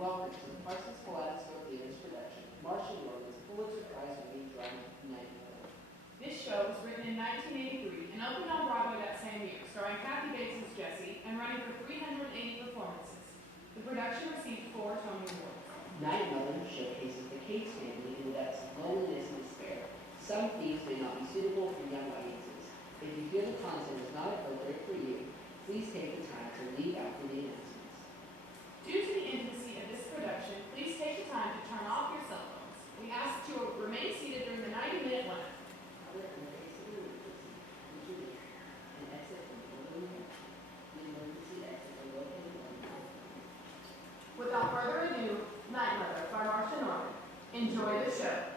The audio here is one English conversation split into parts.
Welcome to the Parsons Kaleidoscope Theater's production, Marsha Pulitzer Prize-winning drama Night Mother. This show was written in 1983 and opened on Broadway that same year, starring Kathy Bates as Jessie and running for 380 performances. The production received 4 Tony Awards. Night Mother showcases the Cates family in the depths of loneliness and despair. Some themes may not be suitable for young audiences. If you feel the content is not appropriate for you, please take the time to leave after the announcements. Due to the intimacy of this production, please take the time to turn off your cell phones. We ask that you remain seated during the 90-minute limit. Without further ado, Night Mother by Marsha. Enjoy the show.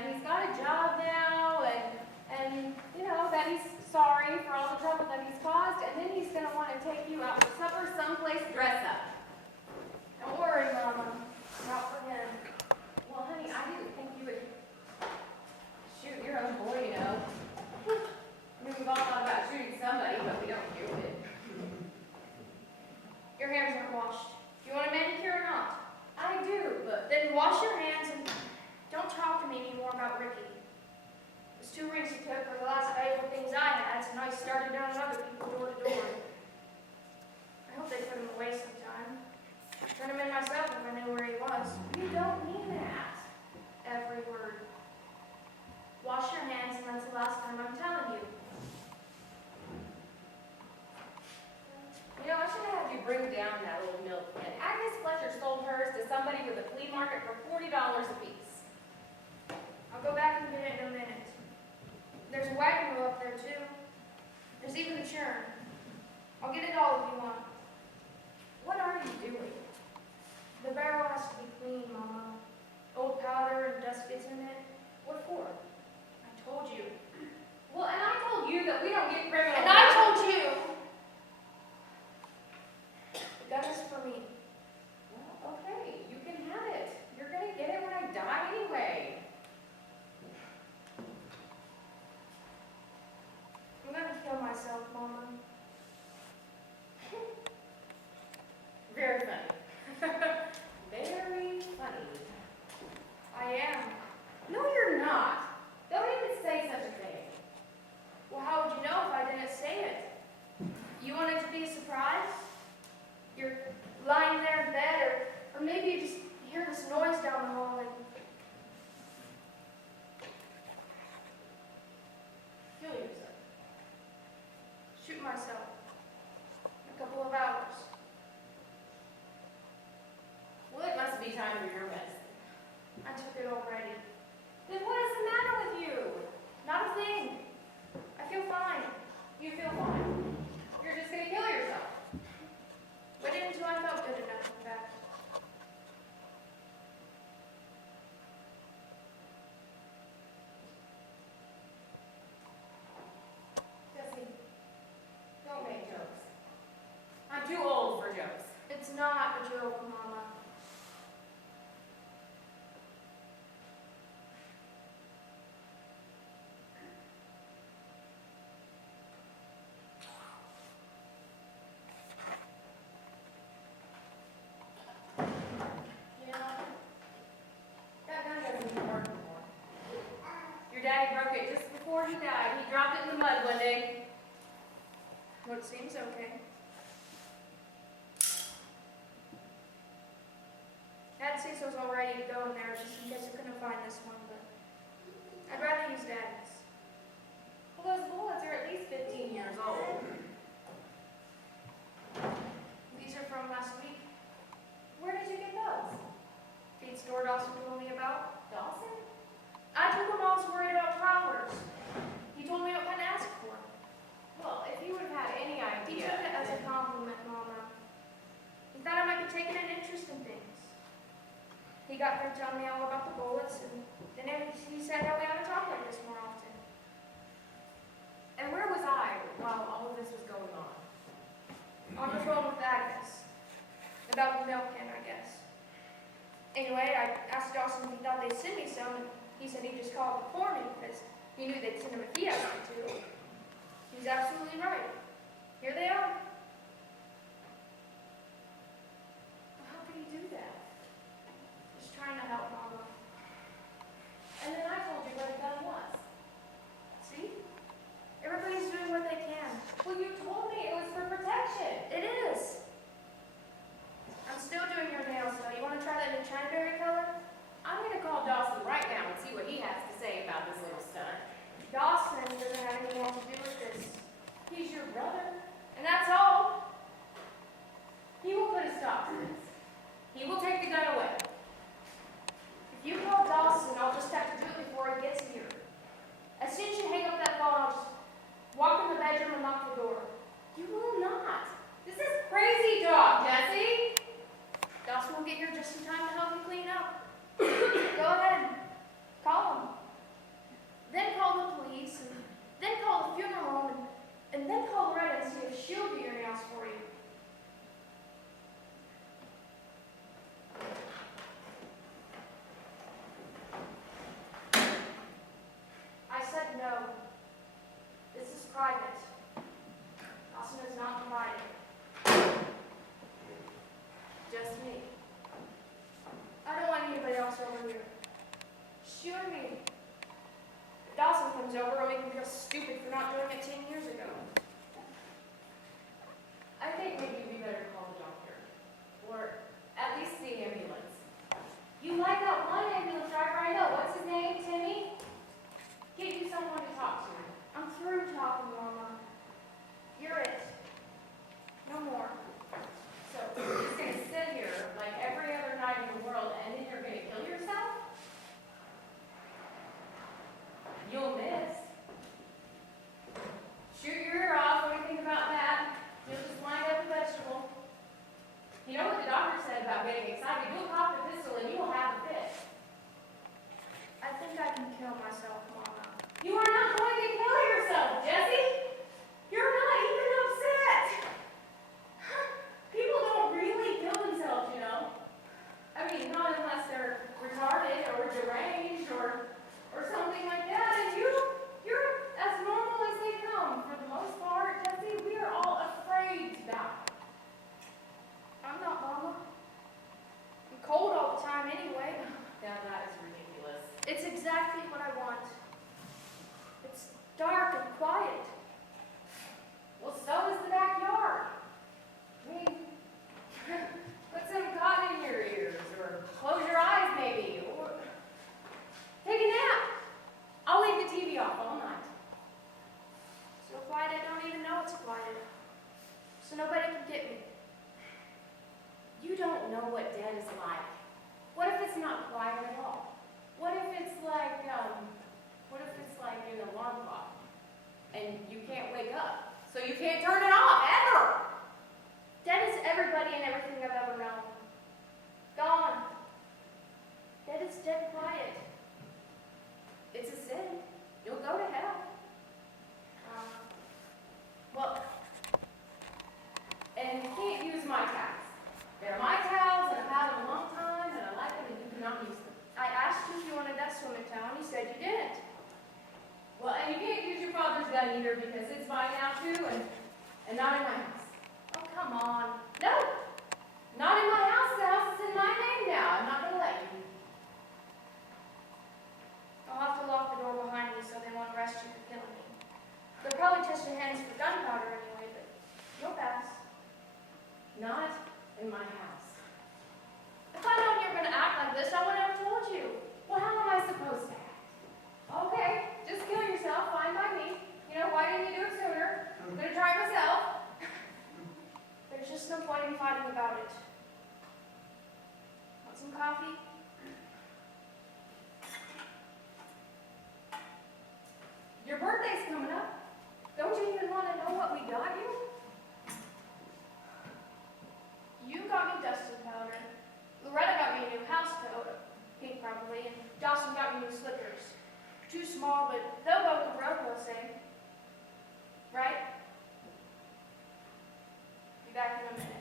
that he's got a job now and you know, that he's sorry for all the trouble that he's caused, and then he's gonna want to take you out for supper someplace dress up. Don't worry, Mama. Not for him. Well, honey, I didn't think you would shoot your own boy, you know. I mean, we've all thought about shooting somebody, but we don't do it. Your hands aren't washed. Do you want a manicure or not? I do, but then wash your hands and don't talk to me anymore about Ricky. Those 2 rings he took were the last valuable things I had, so now he started down other people door to door. I hope they put him away sometime. I'd turn him in myself if I knew where he was. You don't mean that. Every word. Wash your hands, and that's the last time I'm telling you. You know, I should have had you bring down that old milk can. Agnes Fletcher sold hers to somebody with a flea market for $40 a piece. I'll go back and get it in a minute. There's a wagon wheel up there, too. There's even a churn. I'll get it all if you want. What are you doing? The barrel has to be clean, Mama. Old powder and dust gets in it. What for? I told you. Well, and I told you that we don't get criminal. And I told you. The gun is for me. Well, okay, you can have it. You're gonna get it when I die anyway. I'm gonna kill myself, Mama. Very funny. Very funny. I am. No, you're not. Don't even say such a thing. Well, how would you know if I didn't say it? You want it to be a surprise? You're lying there in bed, or maybe you just hear this noise down the hall and kill yourself. Shoot myself. In a couple of hours. Well, it must be time for your medicine. I took it already. Then what is the matter with you? Not a thing. I feel fine. You feel fine. You're just gonna kill yourself. Waited until I felt good enough, in fact. Jessie, don't make jokes. I'm too old for jokes. It's not a joke, Mama. Before he died, he dropped it in the mud one day. Well, it seems okay. Dad says I was all ready to go in there just in case I couldn't find this one, but I'd rather use Dad's. Well, those bullets are at least 15 years old. These are from last week. Where did you get those? Feed store Dawson told me about. Dawson? I took him. I was worried about flowers. He told me what kind to ask for. Well, if you would have had any idea. He took it as a compliment, Mama. He thought I might be taking an interest in things. He got through telling me all about the bullets, and then he said how we ought to talk like this more often. And where was I while all of this was going on? On the phone with Agnes. About the milk can, I guess. Anyway, I asked Dawson if he thought they'd send me some, and he said he'd just call before me because he knew they'd send him if he asked me to. He's absolutely right. Here they are. Well, how could he do that? Just trying to help Mama. And then I told you where the gun was. See? Everybody's doing what they can. Well, you told me it was for protection. It is. I'm still doing your nails, though. You want to try that new Chinaberry color? I'm going to call Dawson right now and see what he has to say about this little stunt. Dawson doesn't have anything more to do with this. He's your brother. And that's all know what dead is like. What if it's not quiet at all? What if it's like an alarm clock and you can't wake up, so you can't turn it off ever? Dead is everybody and everything I've ever known. Gone. Dead is dead quiet. It's a sin. You'll go to hell. Well, and you can't use my towels. They're my towels, and I've had them a long time, and I like them, and you cannot use them. I asked you if you wanted that swimming towel, and you said you didn't. Well, and you can't use your father's gun either, because it's mine now too, and not in my house. Oh, come on. No! Not in my house. The house is in my name now. I'm not going to let you. I'll have to lock the door behind me so they won't arrest you for killing me. They'll probably test your hands for gunpowder anyway, but you'll pass. Not in my house. If I'd known you were going to act like this, I would have told you. Well, how am I supposed to act? Okay, just kill yourself, fine by me. You know, why didn't you do it sooner? I'm going to try it myself. There's just no point in fighting about it. Want some coffee? Your birthday's coming up. Don't you even want to know what we got you? You got me dusting powder. Loretta got me a new house coat, pink probably, and Dawson got me new slippers. Too small, but they'll go with the road, we'll say. Right? Be back in a minute.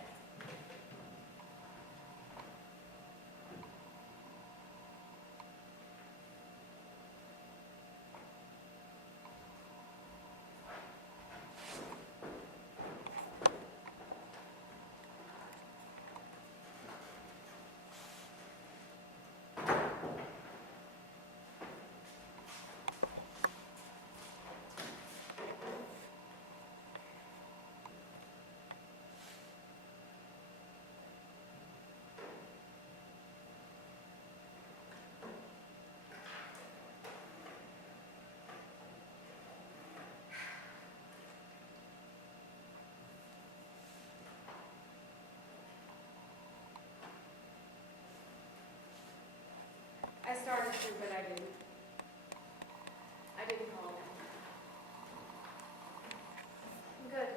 I started to, but I didn't. I didn't call them. Good.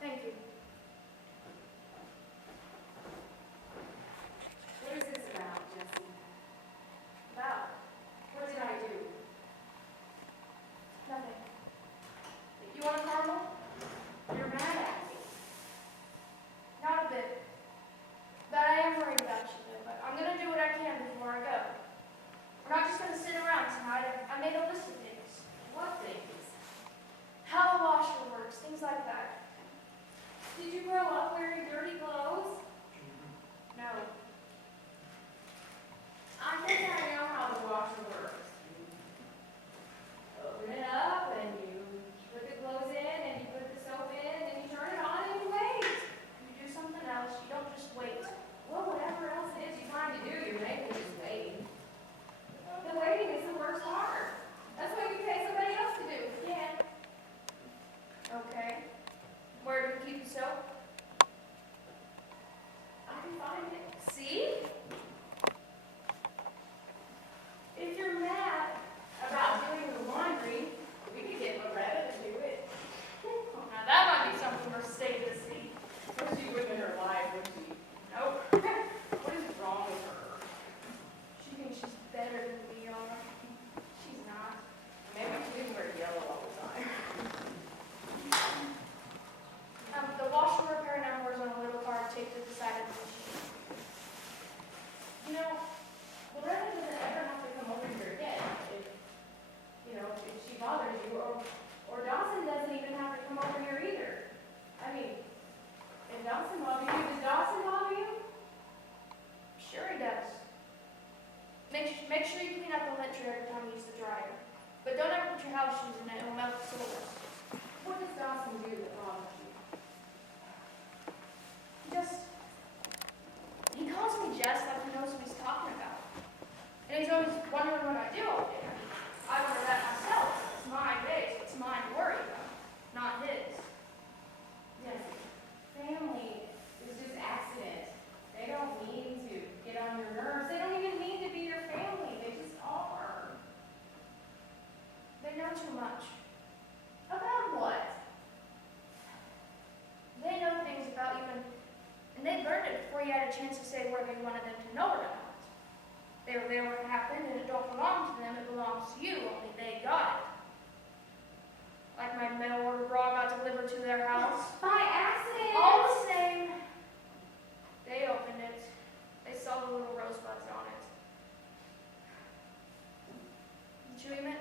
Thank you. What is this about, Jessie? About? What did I do? Nothing. You want a caramel? You're mad at me. Not a bit. But I am worried about you, though. But I'm going to do what I can before I go. We're not just going to sit around tonight. I made a list of things. What things? How a washer works, things like that. Did you grow up wearing dirty clothes? No. I think I know how the washer works. Open it up, and you put the clothes in, and you put the soap in, and you turn it on, and you wait. You do something else. You don't just wait. Well, whatever else it is you find to do, you're mainly just waiting. The waiting is the worst part. That's what you pay somebody else to do. Yeah. Okay. Where do we keep the soap? I can find it. See? If you're mad about doing the laundry, we could get Loretta to do it. Now that might be something for State to see. But she wouldn't in her life, would she? Nope. What is wrong with her? She thinks she's better than we are. She's not. Maybe she didn't wear yellow all the time. The washer repair number is on a little card taped to the side of the machine. You know, Loretta doesn't ever have to come over here again if she bothers you, or Dawson doesn't even have to come over here either. I mean, if Dawson bothers you, does Dawson bother you? Sure he does. Make sure you clean up the lint every time you use the dryer. But don't ever put your house shoes in it, it'll melt the soles. What does Dawson do that bothers you? He calls me Jess like he knows what he's talking about. And he's always wondering what I do all day. I wonder that myself. It's my day, so it's mine to worry about, not his. Yes, family is just accident. he had a chance to say where they wanted them to know it or not. They were there when it happened, and it don't belong to them, it belongs to you, only they got it. Like my mail order bra got delivered to their house. By accident. All the same, they opened it. They saw the little rosebuds on it. Did you even?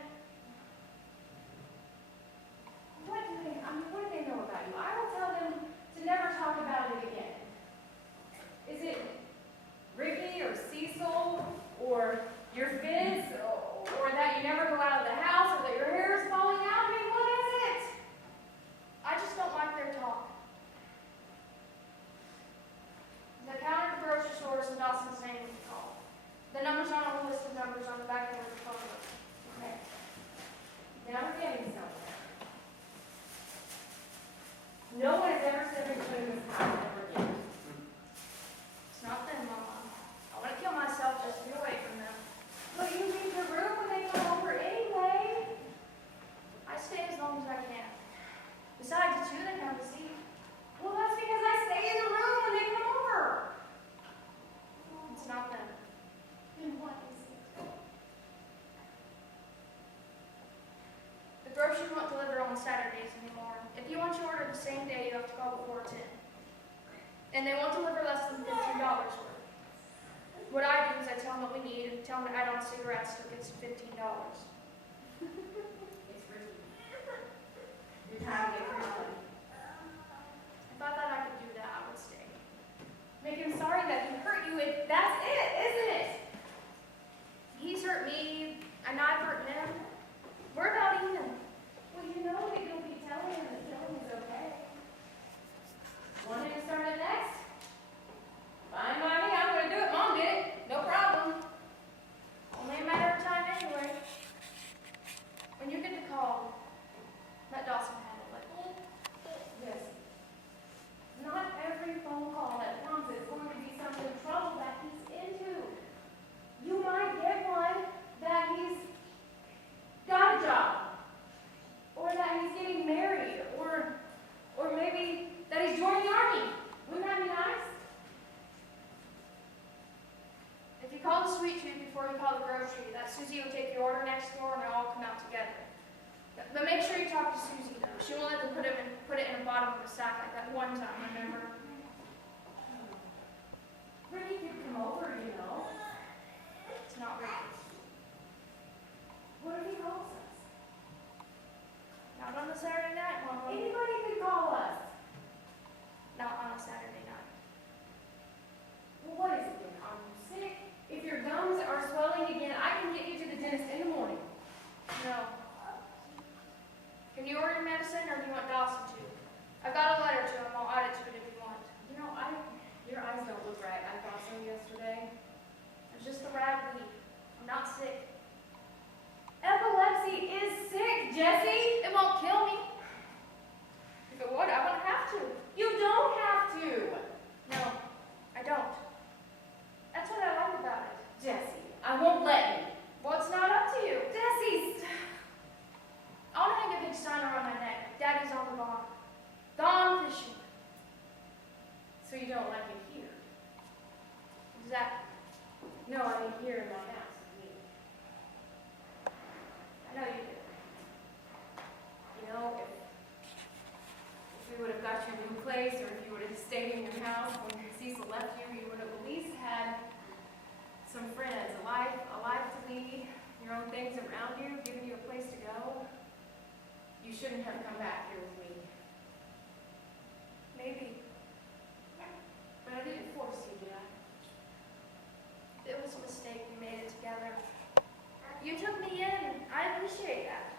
What do they know about you? I will tell them to never talk about it again. Is it Ricky or Cecil or your fits or that you never go out of the house or that your hair is falling out? I mean, what is it? I just don't like their talk. The counter at the grocery store is in Dawson's name when you call. The numbers aren't on the list of numbers on the back end of the phone book. Okay. Now we're getting somewhere. No one has ever said they're going to this house ever again. It's not them, Mama. I want to kill myself just to be away from them. But you leave your room when they come over anyway. I stay as long as I can. Besides, it's you they come to see. Well, that's because I stay in the room when they come over. It's not them. Then what is it? The grocery won't deliver on Saturdays anymore. If you want your order the same day, you have to call before 10. And they won't deliver less than $15 worth. What I do is I tell them what we need and tell them to add on cigarettes to get some $15. It's Ricky. You're trying to get rid of him. If I thought I could do that, I would stay. Make him sorry that he hurt you. That's it, isn't it? He's hurt me, and I've hurt him. We're about even. Well, you know that you'll be telling him that killing is okay. Want him to start it next? Fine by me. I'm going to do it. Mom did it. No problem. Only a matter of time anyway. When you get the call, let Dawson handle it. Yes. Not every phone call that comes is going to be something trouble that he's into. You might get one that he's got a job, or that he's getting married, or maybe that he's joining the army. Wouldn't that be nice? If you call the sweet tooth before you call the grocery, that Susie will take your order next door and they'll all come out together. But make sure you talk to Susie though. She won't let them put it in the bottom of the sack like that one time, remember? Ricky could come over, you know. It's not Ricky. What if he calls us? Not on a Saturday night, Mama. Anybody could call us. Not on a Saturday night. Well, what is it then? Are you sick? If your gums are swelling again, I can get you to the dentist in the morning. No. Can you order medicine or do you want Dawson to? I've got a letter to him. I'll add it to it if you want. You know, your eyes don't look right. I thought so yesterday. It's just the ragweed. I'm not sick. Epilepsy is sick, Jessie. It won't kill me. If it would, I wouldn't have to. You don't have to. No, I don't. That's what I like about it. Jessie, I won't let you. Well, it's not up to you. Jessie, I want to hang a big sign around my neck. Daddy's on the gone. Gone fishing. so you don't like it here? Exactly. No, I mean here in my house with me. I know you do. You know, if we would have got your new place, or if you would have stayed in your house when Cecil left you, you would have at least had some friends, a life to lead, your own things around you, giving you a place to go. You shouldn't have come back here with me. Maybe. But I didn't force you, did I? It was a mistake. We made it together. You took me in. I appreciate that.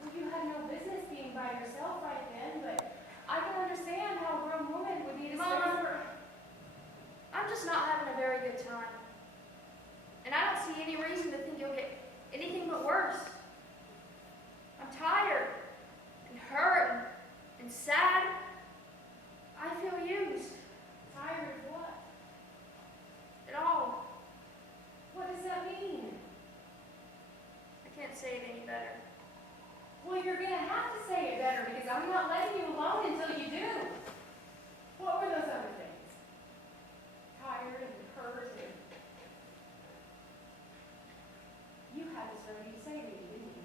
Well, you had no business being by yourself right then, but I can understand how a grown woman would need a space Mama. for... I'm just not having a very good time. And I don't see any reason to think you'll get anything but worse. I'm tired and hurt and sad. I feel used. Tired of what? It all. What does that mean? I can't say it any better. Well, you're going to have to say it better, because I'm not letting you alone until you do. What were those other things? heard you say that you didn't.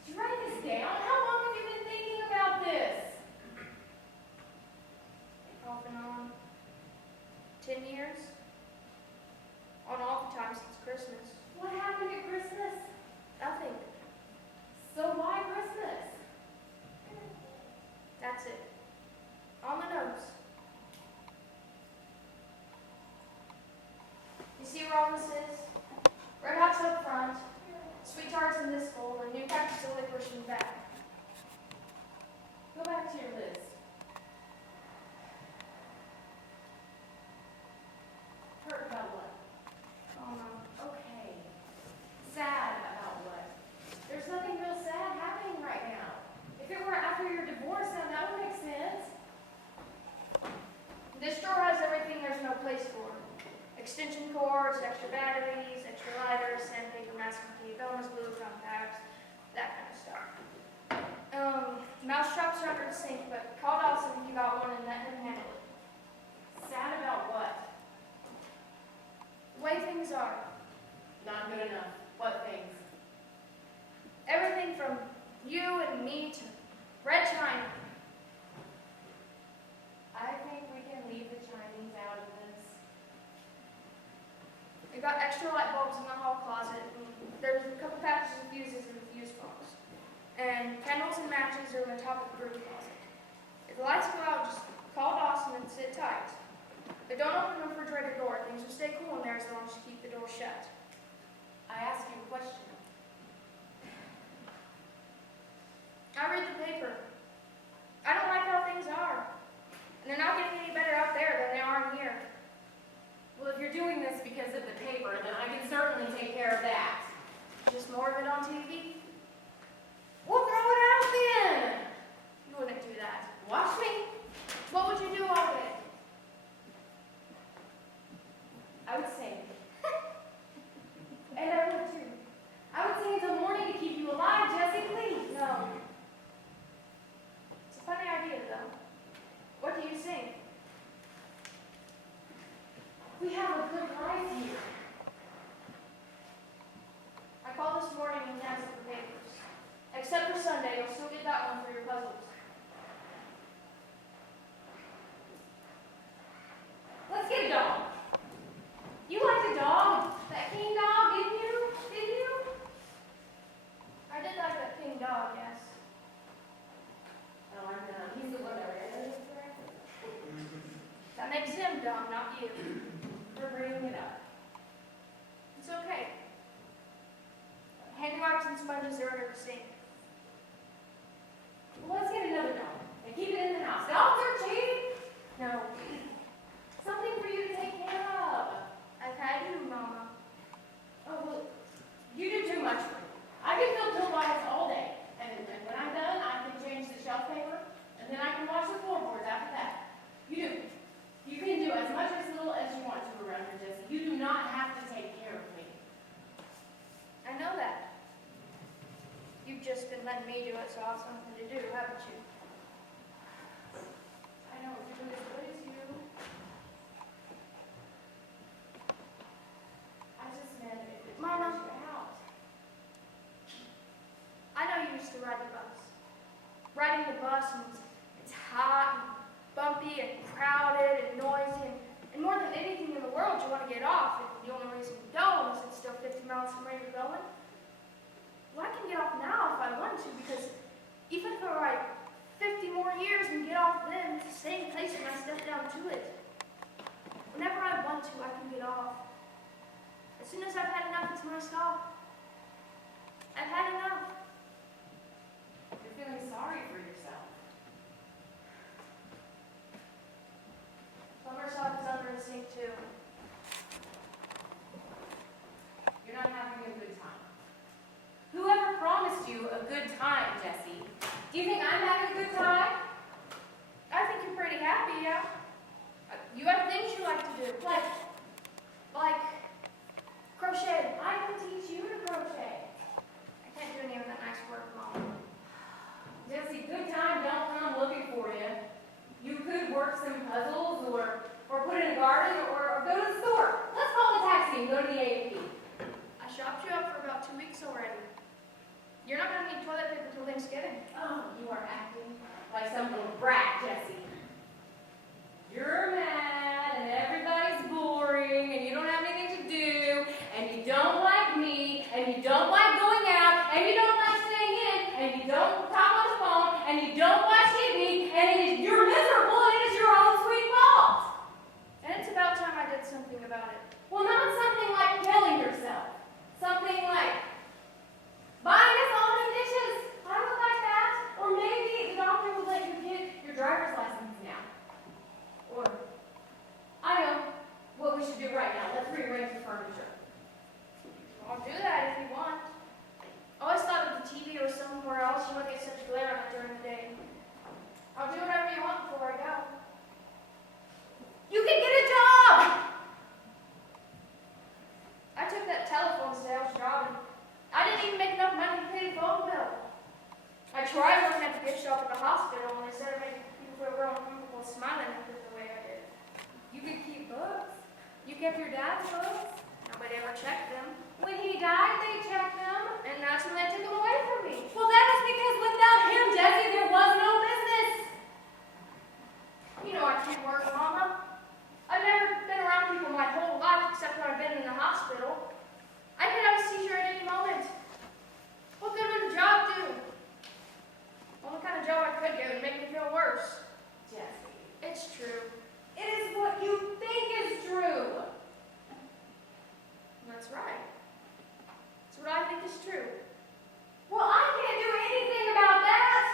Did you write this down? How long have you been thinking about this? Off and on. 10 years. On all the time since Christmas. What happened at Christmas? Nothing. So why Christmas? That's it. On the nose. You see where all this is? Red Hot's up front, Sweet Tarts in this bowl, and new packets of licorice in the back. Go back to your list. Hurt about what? Oh no. Okay. Sad about what? There's nothing real sad happening right now. If it were after your divorce, now that would make sense. This drawer has everything there's no place for. Extension cords, extra batteries, extra lighters, sandpaper, masking tape, Elmer's glue, contacts, that kind of stuff. Mouse traps are under the sink, but call Dawson if you got one and let him handle it. Sad about what? The way things are. Not good enough. What things? Everything from you and me to red china. I think we can leave the Chinese out of this. We got extra light bulbs in the hall closet. And there's a couple packages of fuses in the fuse box. And candles and matches are on the top of the broom closet. If the lights go out, just call Dawson and sit tight. But don't open the refrigerator door. Things will stay cool in there as long as you keep the door shut. I ask you a question. I read the paper. I don't like how things are. And they're not getting any better out there than they are in here. Well, if you're doing this because of the paper, then I can certainly take care of that. Just more of it on TV? We'll throw it out then. You wouldn't do that. Watch me. What would you do all day? I would sing. And I would too. I would sing until morning to keep you alive, Jessie, please. No. It's a funny idea, though. What do you sing? We have a good life here. I called this morning and asked for papers. Except for Sunday, you'll still get that one for your puzzles. Let's get a dog. You liked a dog? That king dog, didn't you? Didn't you? I did like that king dog, yes. Oh, I'm done. He's the one that ran. That makes him dumb, not you. For bringing it up. It's okay. Handy wipes and sponges are under the sink. Well, let's get another dog and keep it in the house. Dogs are cheap. No. Something for you to take care of. I've had you, Mama. Oh, well, you do too much for me. I can fill pill bottles all day. And when I'm done, I can change the shelf paper, and then I can wash the floorboards after that. You do. You can do as much or as little as you want to around here, Jessie. You do not have to take care of me. I know that. You've just been letting me do it, so I'll have something to do, haven't you? I know it's as good as you. I just meant if it Mama. tires you out. I know you used to ride the bus. Riding the bus, and it's hot and bumpy and crowded and noisy, and more than anything in the world, you want to get off, and the only reason you don't is it's still 50 miles from where you're going. Well, I can get off now if I want to, because even if I ride 50 more years and get off then, it's the same place when I step down to it. Whenever I want to, I can get off. As soon as I've had enough, it's my stop. I've had enough. You're feeling sorry for yourself. Plumber soap is under the sink too. You're not having a good time. Whoever promised you a good time, Jessie? Do you think I'm having a good time? I think you're pretty happy, yeah? You have things you like to do. Like Like crochet. I can teach you to kept your dad's clothes? Nobody ever checked them. When he died, they checked them. And that's when they took them away from me. Well, that was because without him, Jessie, there was no business. You know I can't work, Mama. I've never been around people my whole life except when I've been in the hospital. I could have a seizure at any moment. What good would a job do? Only kind of job I could get would make me feel worse. Jessie, It's true. it is what you think is true. That's right. It's what I think is true. Well, I can't do anything about that.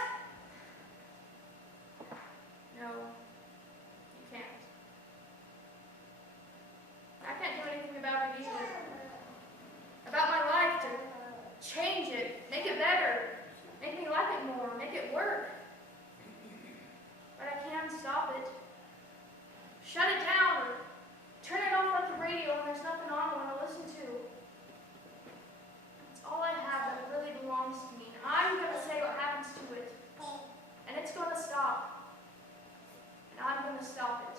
No, you can't. I can't do anything about it either. About my life to change it, make it better, make me like it more, make it work. But I can stop it. Shut it down or turn it off like the radio when there's nothing on I want to listen to. It's all I have that really belongs to me. And I'm going to say what happens to it. And it's going to stop. And I'm going to stop it.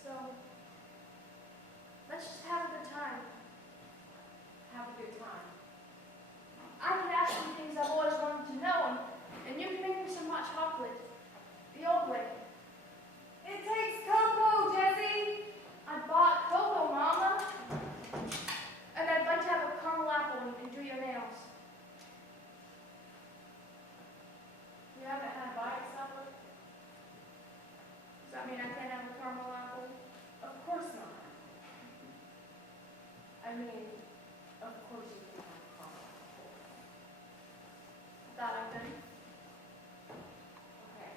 So, let's just have a good time. Have a good time. I can ask you things I've always wanted to know, and you can make me some hot chocolate. The old way. It takes cocoa, Jessie. I bought cocoa, Mama. And I'd like to have a caramel apple and do your nails. You haven't had bite supper? Does that mean I can't have a caramel apple? Of course not. I mean, of course you can have caramel. Thought I could. Okay.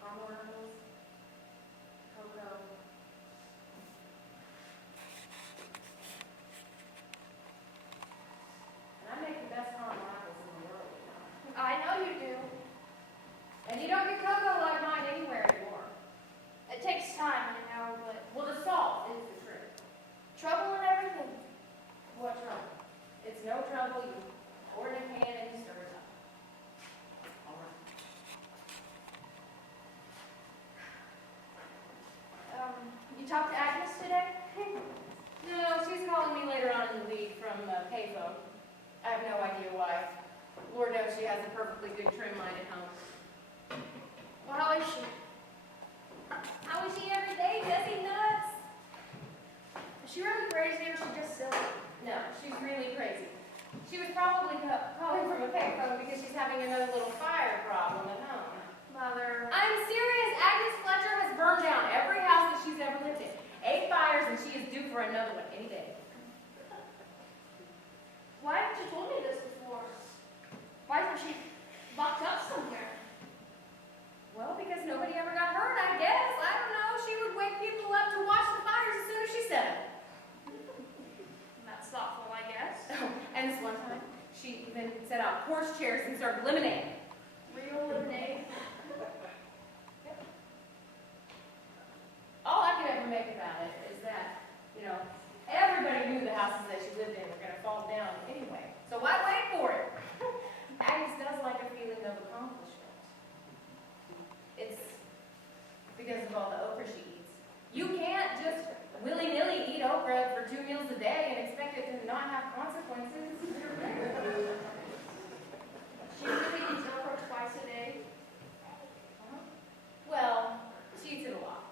Caramel apples, cocoa. And I make the best caramel apples in the world, you know. I know you do. And you don't get cocoa like mine anywhere anymore. It takes time, I know, but Well, the salt is the trick. trouble and everything. What trouble? It's no trouble. You pour it in a can and you stir it up. All right. You talked to Agnes today? No, she's calling me later on in the week from payphone. I have no idea why. Lord knows she has a perfectly good trim line at home. Well, how is she? How is she every day, Jessie? Nuts? Is she really crazy or is she just silly? No, she's really crazy. She was probably calling from a payphone because she's having another little fire problem at home. Mother. I'm serious. Agnes Fletcher has burned down every house that she's ever lived in. 8 fires, and she is due for another one any day. Why haven't you told me this before? Why isn't she locked up somewhere? Well, because nobody ever got hurt, I guess. I don't know. She would wake people up to watch the fires as soon as she said it. That's thoughtful, I guess. And this one time, she even set out porch chairs and served lemonade. Real lemonade. All I could ever make about it is that, you know, everybody knew the houses that she lived in were going to fall down anyway. So why wait for it? Agnes does like a feeling of accomplishment. It's because of all the okra she eats. You can't just willy-nilly eat okra for 2 meals a day and expect it to not have consequences. She really eats okra twice a day. Well, she eats it a lot.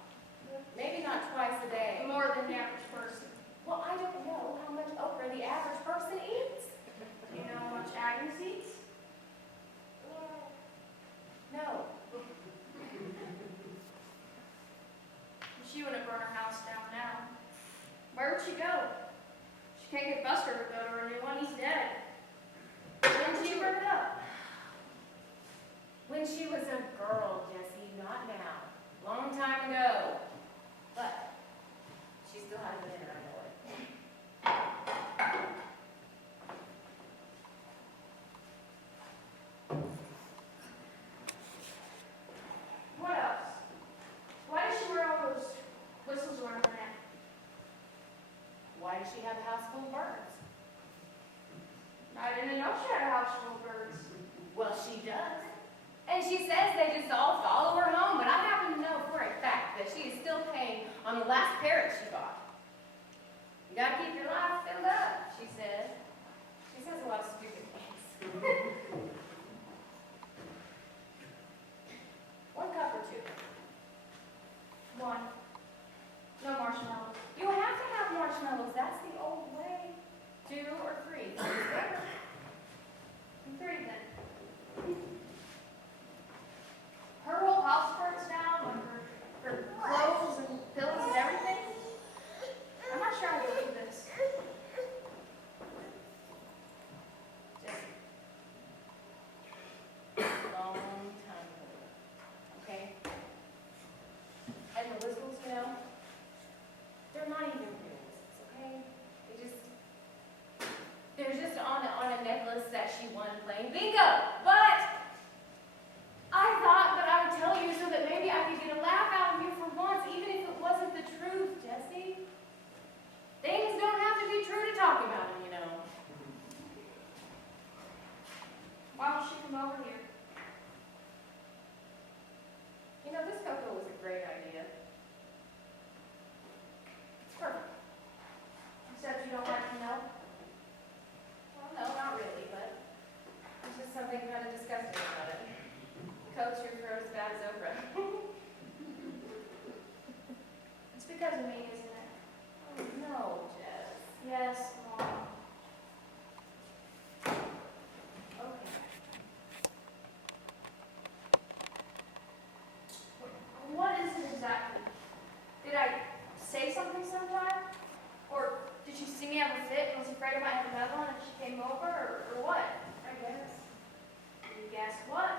Maybe not twice a day. More than the average person. Well, I don't know how much okra the average person eats. Do you know how much Agnes eats? No. She wouldn't burn her house down now. Where would she go? She can't get Buster to go to her new one. He's dead. When did she burn it up? When she was a girl, Jessie, not now. Long time ago. But she still has it in her, I know it. What else? Why does she wear all those whistles around her neck? Why does she have a house full of birds? I didn't know she had a house full of birds. Well, she does. boasts that she won playing bingo, but I thought that I would tell you so that maybe I could get a laugh out of you for once, even if it wasn't the truth, Jesse. Things don't have to be true to talk about them, you know. Why don't she come over here? You know, this cocoa was a great idea. It's perfect. Except you don't like to know. Well, no, not really, but there's just something kind of disgusting about it. Coats your throat as bad as Oprah. It's because of me, isn't it? Oh, no, Jess. Yes, Mom. Okay. What is it exactly? Did I say something sometime? Or did she see me have a fit and was afraid I might have another one if she came over, or what? I guess. You guess what?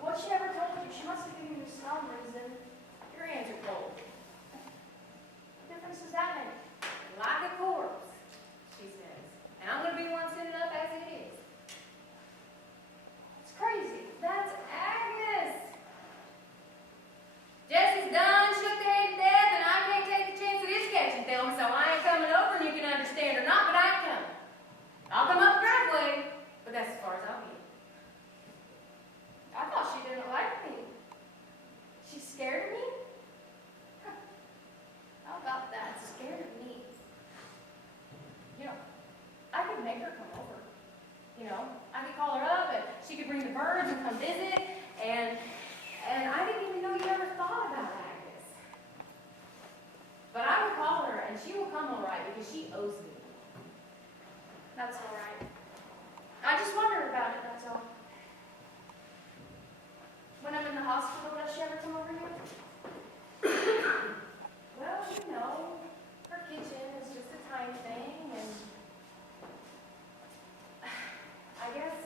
What she ever told you, she must have given you some reason. Your hands are cold. What difference does that make? Like a corpse, she says. And I'm going to be one sitting up as it is. It's crazy. That's Agnes. Jesse's done, shook the head to death, and I can't take the chance of this catching film, so I ain't coming over and you can understand or not, but I ain't coming. I'll come up the driveway, but that's as far as I'll be. I thought she didn't like me. She's scared of me? Huh. How about that? Scared of me? You know, I could make her come over. You know, I could call her up and she could bring the birds and come visit, and I didn't even know you ever thought about Agnes. But I will call her and she will come all right because she owes me. That's all right. I just wondered about it, that's all. When I'm in the hospital, does she ever come over here? Well, you know, her kitchen is just a tiny thing, and I guess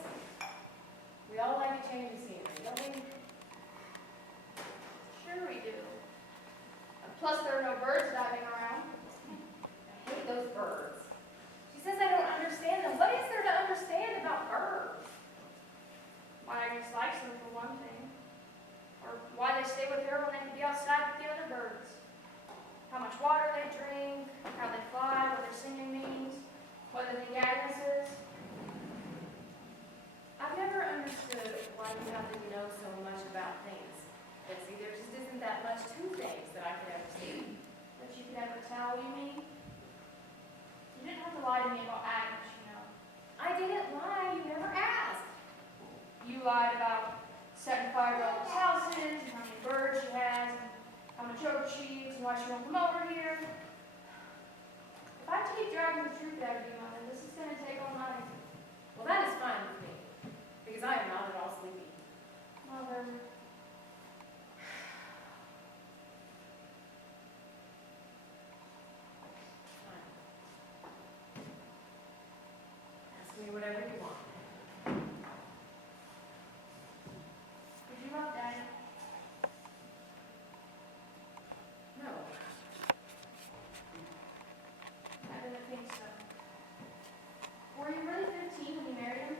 we all like a change of scenery, don't we? Sure we do. Plus, there are no birds diving around. I hate those birds. She says I don't understand them. What is there to understand about birds? Why Agnes likes them, for one thing. Or why they stay with her when they can be outside with the other birds. How much water they drink, how they fly, what their singing means, what they think Agnes is. I've never understood why you have to know so much about things. Betsy, there just isn't that much to things that I could ever see. That you could ever tell, you mean? You didn't have to lie to me about Agnes, you know. I didn't lie. You never asked. You lied about setting fire to all the houses, and how many birds she has, and how much oat she eats, and why she won't come over here. If I have to keep dragging the truth out of you, Mother, this is going to take all night. Well, that is fine with me, because I am not at all sleepy. Mother. Fine. Ask me whatever you want. Did you love Daddy? No. I didn't think so. Were you really 15 when you married him?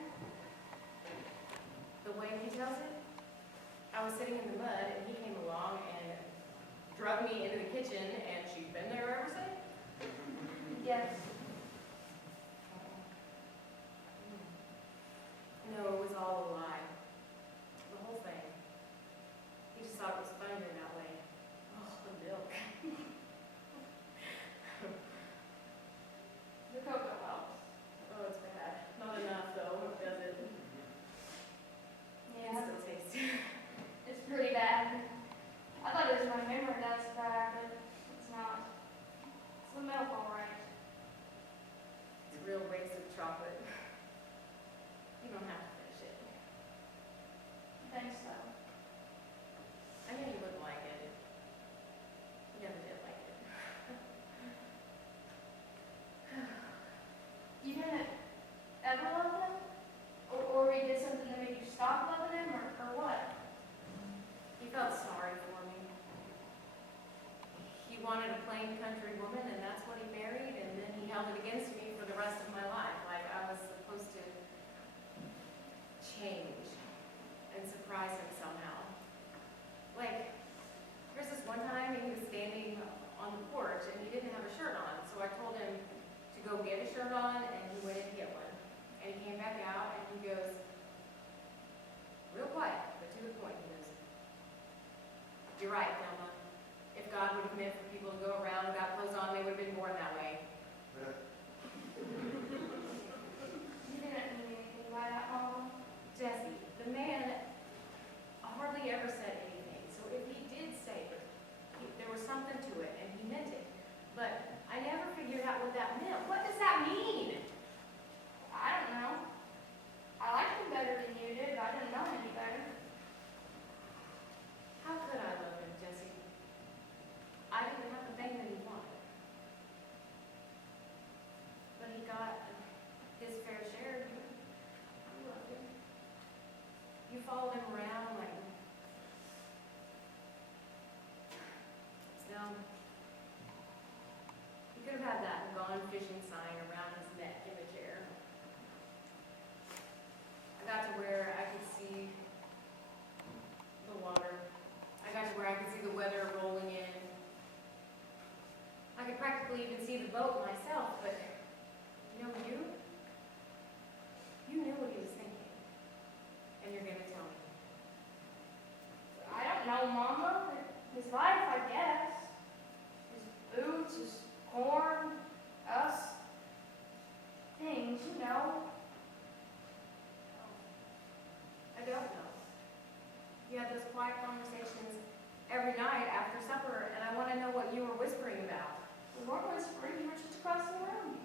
every night after supper, and I want to know what you were whispering about. We weren't whispering, you were just across the room.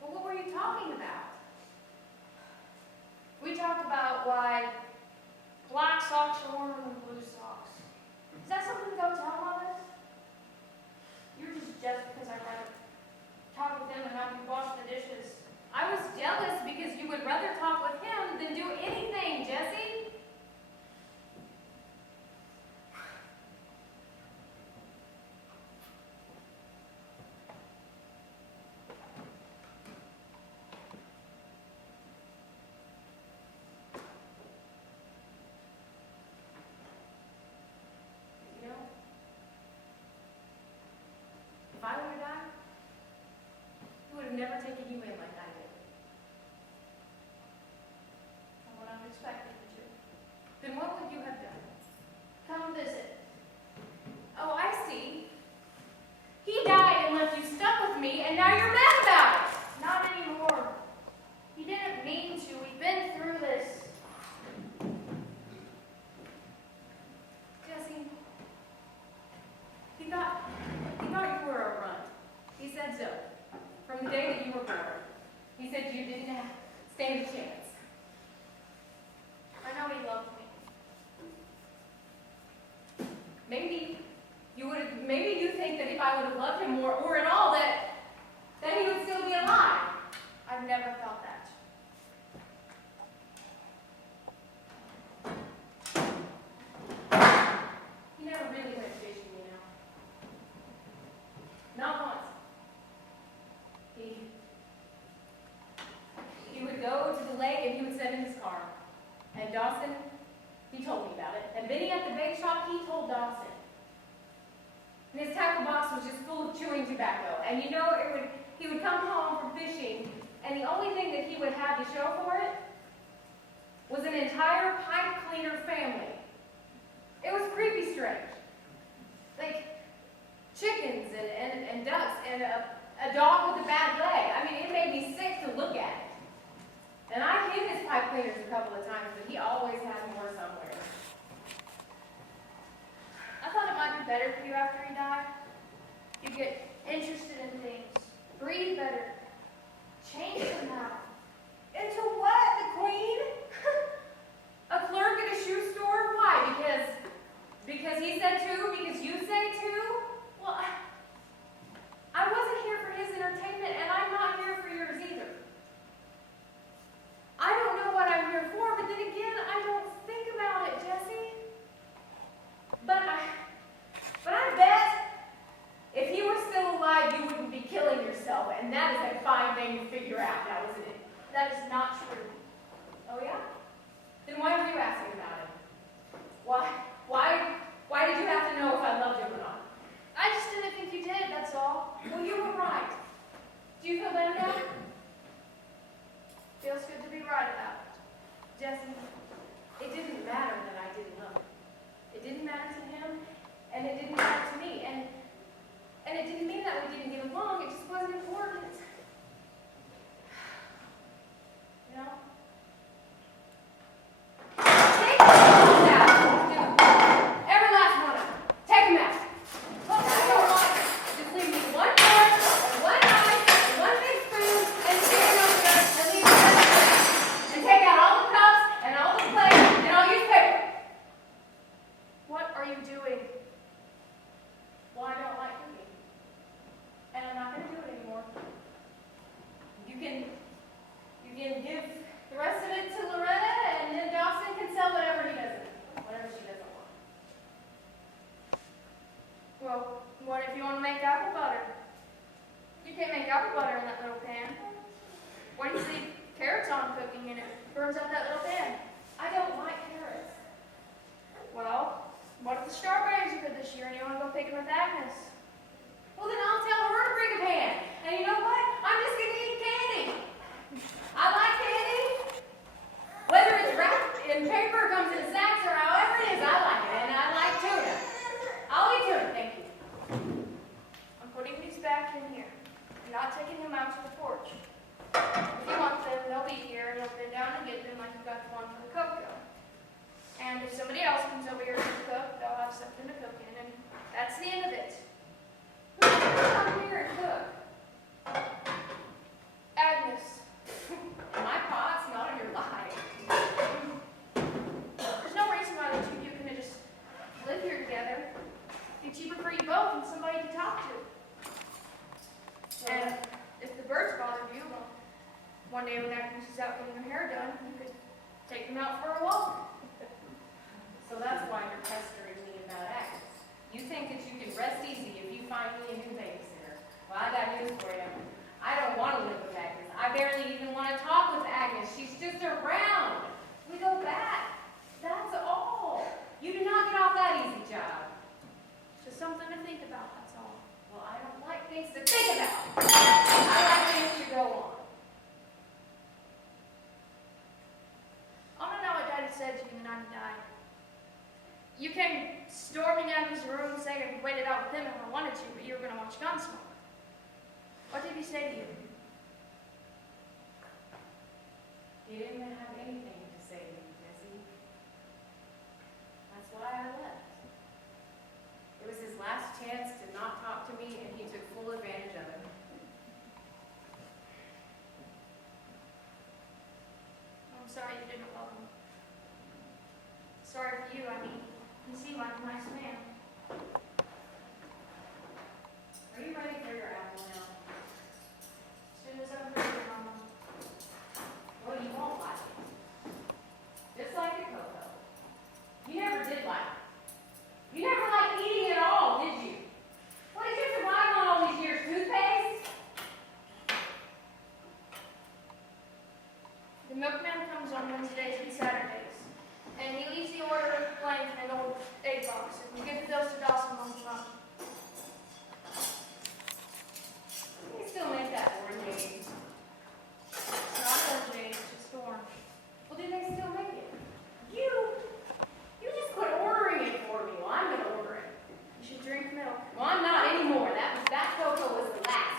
Well, what were you talking about? We talked about why black socks are warmer than blue socks. Is that something to go tell Mother? You're just jealous because I'd rather talk with him and not you wash the dishes. I was jealous because you would rather talk with him than do anything, Jesse. You know, if I were to die, I would have never taken you in like I did. I would have expected you to. Then what would you have done? Come visit. Oh, I see. He died and left you stuck with me, and now you're mad about it. Not anymore. He didn't mean to. We've been through this. Jesse, he thought you were a runt. He said so. From the day that you were born. He said you didn't stand a chance. I know he loved me. Maybe you think that if I would have loved him more or at all, that he would still be alive. I've never felt that. He never really went fishing, you know. Not once. He would go to the lake and he would sit in his car. And Dawson, he told me about it. And Benny at the bake shop, he told Dawson. And his tackle box was just full of chewing tobacco. And you know, he would come home from fishing, and the only thing that he would have to show for it was an entire pipe cleaner family. It was creepy strange. Like chickens and ducks and a dog with a bad leg. I mean, it made me sick to look at it. And I hid his pipe cleaners a couple of times, but he always had more somewhere. I thought it might be better for you after he died. You get interested in things, breathe better, change somehow. Into what? The queen? A clerk at a shoe store? Why? Because he said to? Because you say to? Well, I wasn't here for his entertainment, and I'm not here for yours either. I don't know what I'm here for, but then again, I don't think about it, Jesse. But I bet if he were still alive, you wouldn't be killing yourself, and that is a fine thing to figure out now, isn't it? That is not true. Oh yeah? Then why were you asking about it? Why did you have to know if I loved him or not? I just didn't think you did, that's all. Well, you were right. Do you feel better now? Feels good to be right about it. Jesse, it didn't matter that I didn't love him. It didn't matter to him, and it didn't matter to me. And it didn't mean that we didn't get along, it just wasn't important. You know? Take them out. Every last one of them. Take them out. Look, I don't want it. Just leave me one fork, and one knife, and one big spoon, and stick it over there, and leave it there. And take out all the cups, and all the plates, and I'll use paper. What are you doing? Well, I don't like cooking. And I'm not going to do it anymore. You can give the rest of it to Loretta, and then Dawson can sell whatever she doesn't want. Well, what if you want to make apple butter? You can't make apple butter in that little pan. What do you leave carrots on cooking and it burns up that little pan? I don't like carrots. Well, what if the strawberries are good this year and you want to go pick them with Agnes? Well, then I'll tell her to bring a pan. And you know what? I'm just going to eat candy. I like candy. Whether it's wrapped in paper, comes in sacks, or however it is, I like it. And I like tuna. I'll eat tuna, thank you. I'm putting these back in here. I'm not taking them out to the porch. If you want them, they'll be here and you'll bend down and get them like you got the one for the cocoa. And if somebody else comes over here to cook, they'll have something to cook in That's the end of it. Who's going to come here and cook? Agnes. In my pot's not in your life. There's no reason why the two of you couldn't just live here together. It'd be cheaper for you both and somebody to talk to. And if the birds bothered you, well, one day when Agnes is out getting her hair done, you could take them out for a walk. So that's why you're pestering me about Agnes. You think that you can rest easy if you find me a new babysitter. Well, I got news for you. I don't want to live with Agnes. I barely even want to talk with Agnes. She's just around. We go back. That's all. You do not get off that easy job. Just something to think about, that's all. Well, I don't like things to think about. I like things to go on. I don't know what Daddy said to you the night he died. You came storming out of his room saying I could wait it out with him if I wanted to, but you were going to watch Gunsmoke. What did he say to you? He didn't have anything to say to me, Jesse. That's why I left. It was his last chance to not talk to me, and he took full advantage of it. I'm sorry you didn't love him. Sorry for you, I mean, he seemed like a nice man. Are you ready for your apple now? As soon as I'm ready, Mama. Well, you won't like it. Just like the cocoa. You never did like it. You never liked eating at all, did you? What did you survive on all these years? Toothpaste? The milkman comes on Wednesdays and Saturdays, and he leaves the order blank in an old egg box, and you give the bills to Dawson once a month. You still make that orange egg. It's not orange egg, it's just orange. Well, do they still make it? You just quit ordering it for me. Well, I'm gonna order it. You should drink milk. Well, I'm not anymore. That cocoa was the last.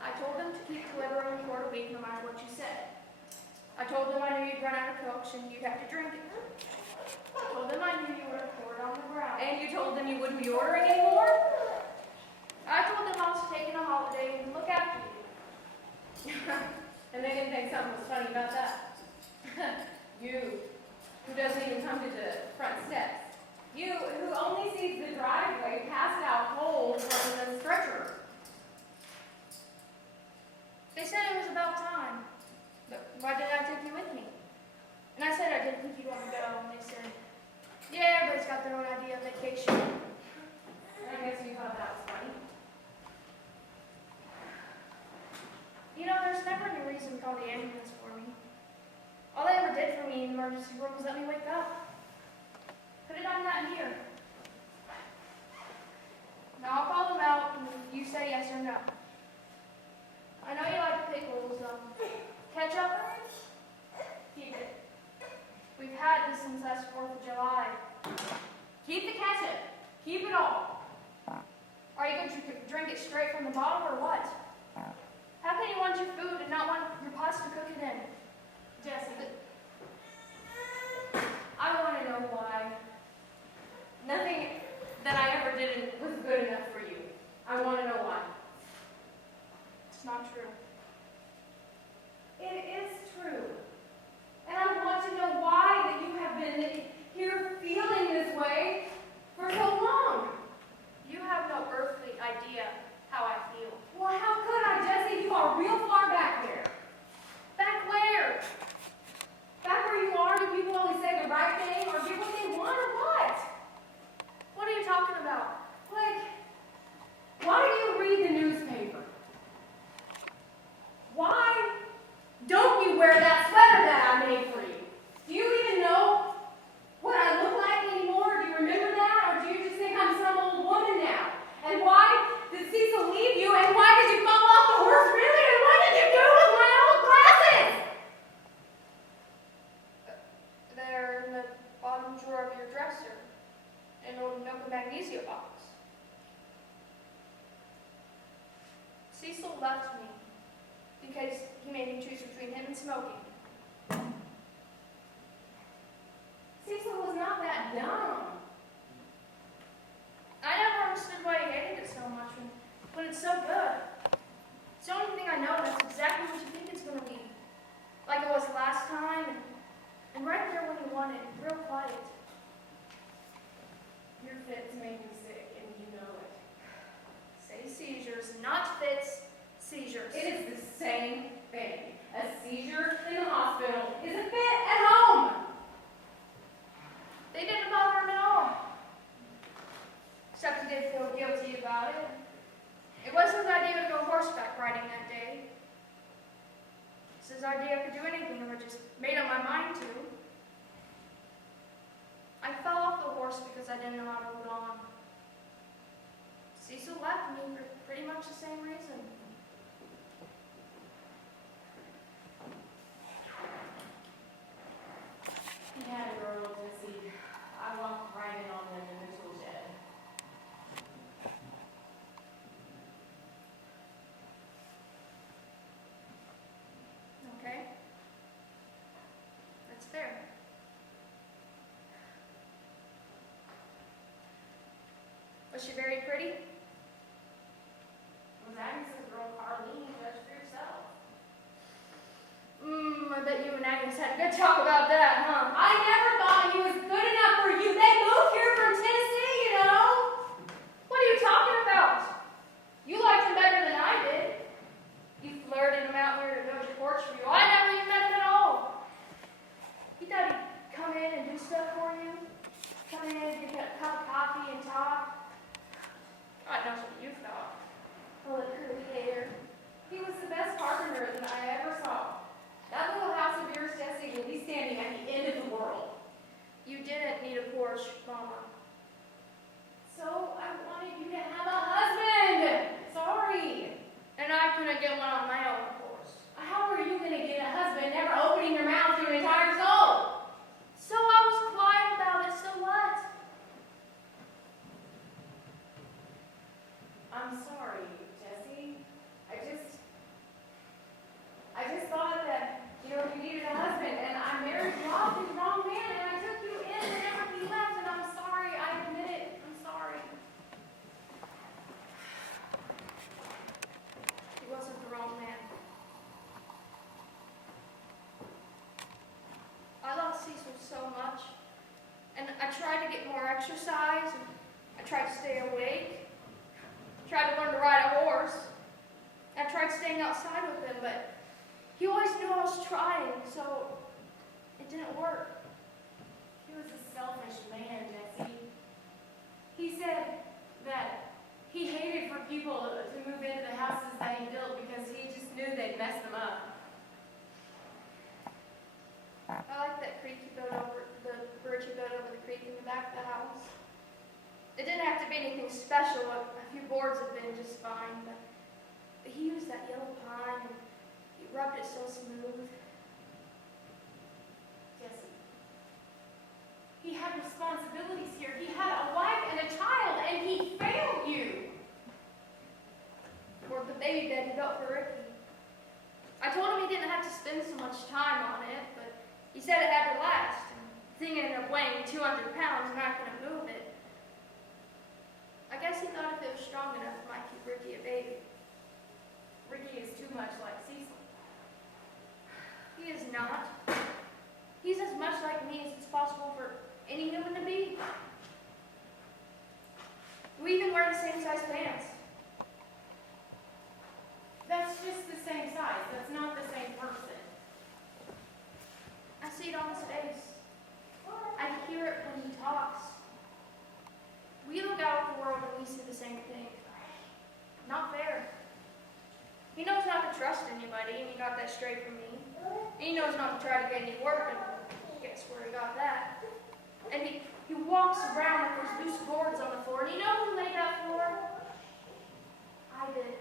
I told them to keep delivering a quart a week no matter what you said. I told them I knew you'd run out of Coke and you'd have to drink it. I told them I knew you would have poured on the ground. And you told them you wouldn't be ordering anymore? I told them I was taking a holiday and look after you. And they didn't think something was funny about that. You, who doesn't even come to the front steps. You, who only sees the driveway passed out cold from the stretcher. They said it was about time. But why didn't I take you with me? And I said I didn't think you'd want to go, and they said, yeah, everybody's got their own idea of vacation. And I guess you thought that was funny. You know, there's never any reason to call the ambulance for me. All they ever did for me in the emergency room was let me wake up. Could have done that here. Now I'll call them out, and you say yes or no. I know you like pickles, ketchup. Keep it. We've had this since last 4th of July. Keep the ketchup. Keep it all. Are you going to drink it straight from the bottle or what? How can you want your food and not want your pots to cook it in? Jesse, I want to know why. Nothing that I ever did was good enough for you. I want to know why. It's not true. It is true. And I want to know why that you have been here feeling this way for so long. You have no earthly idea how I feel. Well, how could I, Jesse? You are real far back there. Back where? Back where you are, do people always say the right thing or do what they want or what? What are you talking about? Like, why do you read the newspaper? Why don't you wear that sweater that I made for you? Do you even know what I look like anymore? Do you remember that? Or do you just think I'm some old woman now? And why did Cecil leave you? And why did you fall off the horse, really? And what did you do with my old glasses? They're in the bottom drawer of your dresser. An old milk and magnesia box. Cecil left me because he made me choose between him and smoking. Cecil was not that dumb. his idea I could do anything if I just made up my mind to. I fell off the horse because I didn't know how to hold on. Cecil left me for pretty much the same reason. He had a girl, Jesse. I walked right in on them in the tool shed. Okay? That's fair. Was she very pretty? Was Agnes's girl Carlene? Judge for yourself. I bet you and Agnes had a good talk about that, huh? I never thought he was good enough for you. They moved here from Tennessee, you know. What are you talking about? You liked him better than I did. You flirted him out here to go to your porch for you. I never even met him at all. You thought he'd come in and do stuff for you? Come in and get a cup of coffee and talk? God knows what you thought. All that curly hair. He was the best carpenter that I ever saw. That little house of yours, Jesse, will be standing at the end of the world. You didn't need a porch, Mama. So I wanted you to have a husband. Sorry. And I couldn't get one on my own, of course. How are you going to get a husband never opening your mouth to your entire soul? So I was quiet about it, so what? I'm sorry, Jesse. I just thought that, you needed a husband, and I married you off to the wrong man, and I took you in, and never he left, and I'm sorry. I admit it. I'm sorry. He wasn't the wrong man. I love Cecil so much, and I tried to get more exercise, and I tried to stay awake, tried to learn to ride a horse. I tried staying outside with him, but he always knew I was trying, so it didn't work. He was a selfish man, Jesse. He said that he hated for people to move into the houses that he built because he just knew they'd mess them up. I like that creek you built over, the bridge you built over the creek in the back of the house. It didn't have to be anything special. A few boards have been just fine, but he used that yellow pine and he rubbed it so smooth. Jesse. He had responsibilities here. He had a wife and a child, and he failed you. Or the baby bed he built for Ricky. I told him he didn't have to spend so much time on it, but he said it had to last. And the thing ended up weighing 200 pounds and I couldn't move it. I guess he thought if it was strong enough, it might keep Ricky a baby. Ricky is too much like Cecil. He is not. He's as much like me as it's possible for any human to be. We even wear the same size pants. That's just the same size. That's not the same person. I see it on his face. I hear it when he talks. We look out at the world and we see the same thing. Not fair. He knows not to trust anybody, and he got that straight from me. And he knows not to try to get any work, and guess where he got that? And he walks around like there's loose boards on the floor, and you know who laid that floor? I did.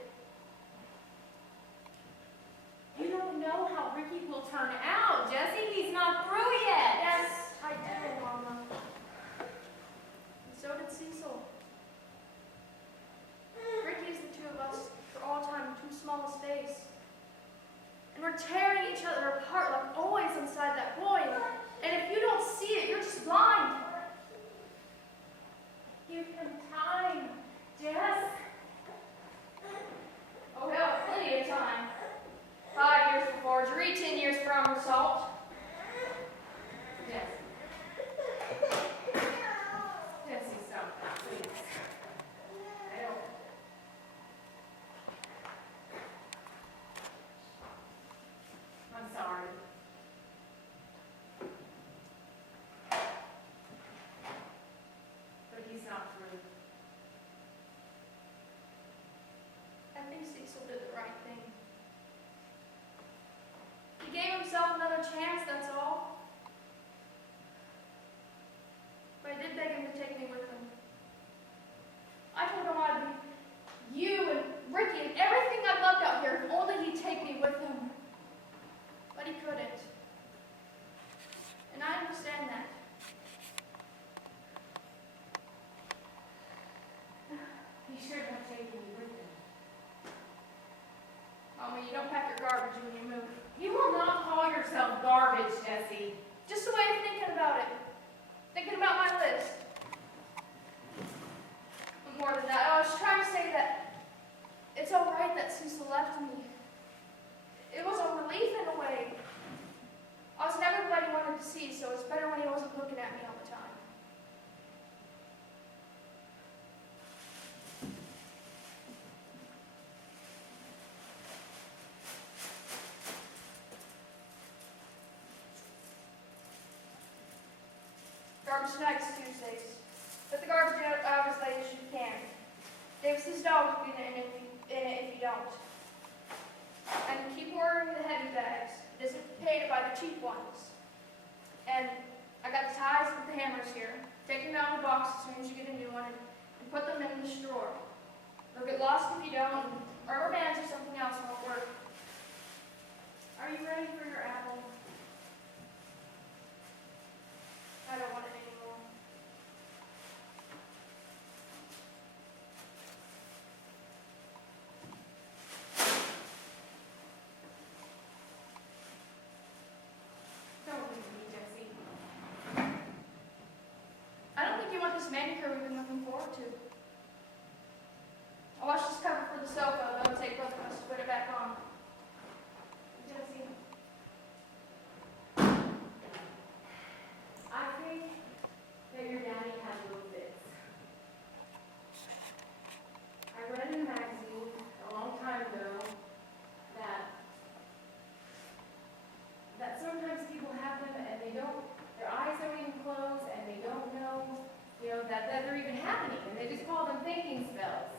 You don't know how Ricky will turn out, Jesse. He's not through yet. Yes, I do, Mama. And so did Cecil. Ricky is the two of us for all time in too small a space. And we're tearing each other apart like always inside that boy. And if you don't see it, you're just blind. Give him time, Jess. Oh, hell, plenty of time. 5 years for forgery, 10 years for unresolved. Jesse. Jesse, stop that, please. I don't. I'm sorry. But he's not through. I think Cecil did the right thing. He chance, that's all. But I did beg him to take me with him. I told him I'd leave you and Ricky and everything I loved out here if only he'd take me with him. But he couldn't. And I understand that. He should have taken you with him. Mommy, you don't pack your garbage when you move. You will not call yourself garbage, Jessie. Just a way of thinking about it. Thinking about my list. But more than that, I was trying to say that it's all right that Cecil left me. It was a relief in a way. I was never what he wanted to see, so it's better when he wasn't looking at me all the time. Garbage night is Tuesdays. Put the garbage out as late as you can. Davis's dog will be in it if you don't. And keep ordering the heavy bags. It isn't paid to buy the cheap ones. And I got the ties with the hammers here. Take them out of the box as soon as you get a new one and put them in this drawer. They'll get lost if you don't, and rubber bands or something else won't work. Are you ready for your apple? I don't want it anymore. Don't leave me, Jessie. I don't think you want this manicure we've been looking forward to. I washed this cover for the sofa, and it'll take both of us to put it back on. Jessie. I think that your daddy had little fits. I read in a magazine a long time ago that sometimes people have them and they don't, their eyes don't even close and they don't know, that they're even happening, and they just call them thinking spells.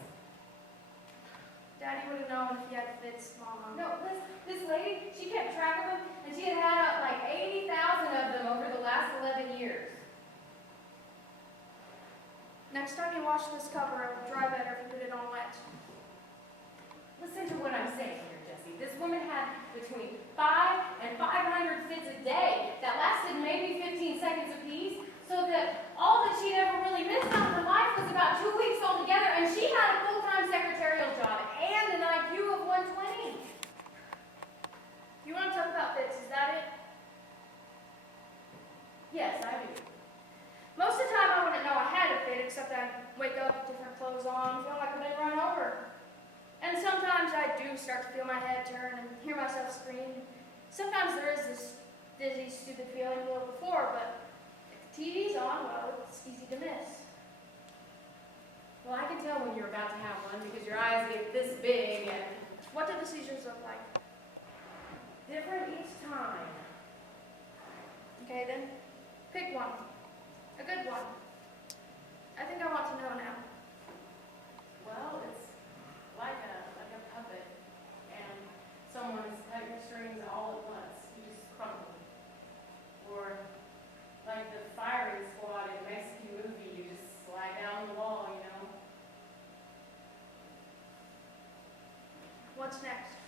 Daddy would have known if he had fits, Mama. No, this lady, she kept track of them, and she had like 80,000 of them over the last 11 years. Next time you wash this cover, it will dry better if you put it on wet. Listen to what I'm saying here, Jessie. This woman had between 500 and 500 fits a day that lasted maybe 15 seconds apiece, so that all that she'd ever really missed out of her life was about 2 weeks altogether, and she had a full-time secretarial job and an IQ of 120. You want to talk about fits, is that it? Yes, I do. Most of the time I wouldn't know I had a fit, except I'd wake up with different clothes on, feel like I've been run over. And sometimes I do start to feel my head turn and hear myself scream. Sometimes there is this dizzy, stupid feeling a little before, but if the TV's on, well, it's easy to miss. Well, I can tell when you're about to have one because your eyes get this big and What do the seizures look like? different each time. Okay, then, pick one. A good one. I think I want to know now. Well, it's like a puppet, and someone's cutting strings all at once. You just crumble. Or like the firing squad in a Mexican movie, you just slide down the wall, What's next?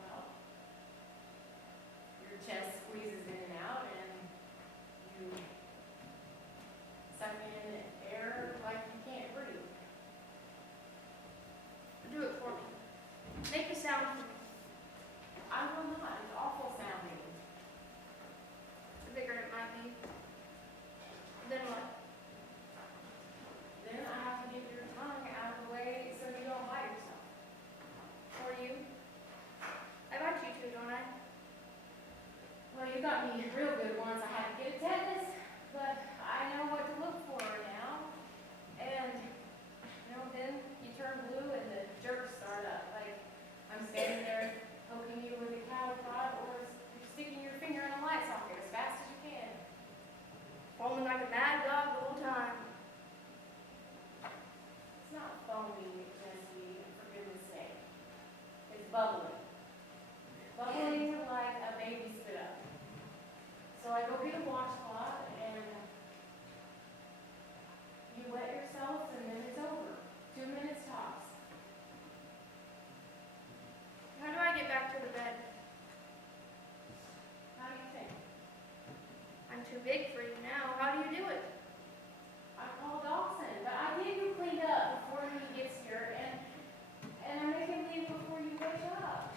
Well, your chest squeezes in and out, and you suck in air like you can't breathe. Do it for me. Make a sound for me. I will not. It's awful sounding. The bigger it might be. Then what? Then I have to get your tongue out of the way so you don't bite yourself. Or you? I like you too, don't I? Well, you got me real good once. I had to get a tetanus, but I know what to look for now. And, then you turn blue and the jerks start up. Like, I'm standing there poking you with a cattle prod or sticking your finger in a light socket as fast as you can. Foaming like a mad dog the whole time. It's not foaming, Jessie, for goodness sake. It's bubbling. Bubbling big for you now. How do you do it? I call Dawson, but I get you cleaned up before he gets here, and I make him leave before you wake up.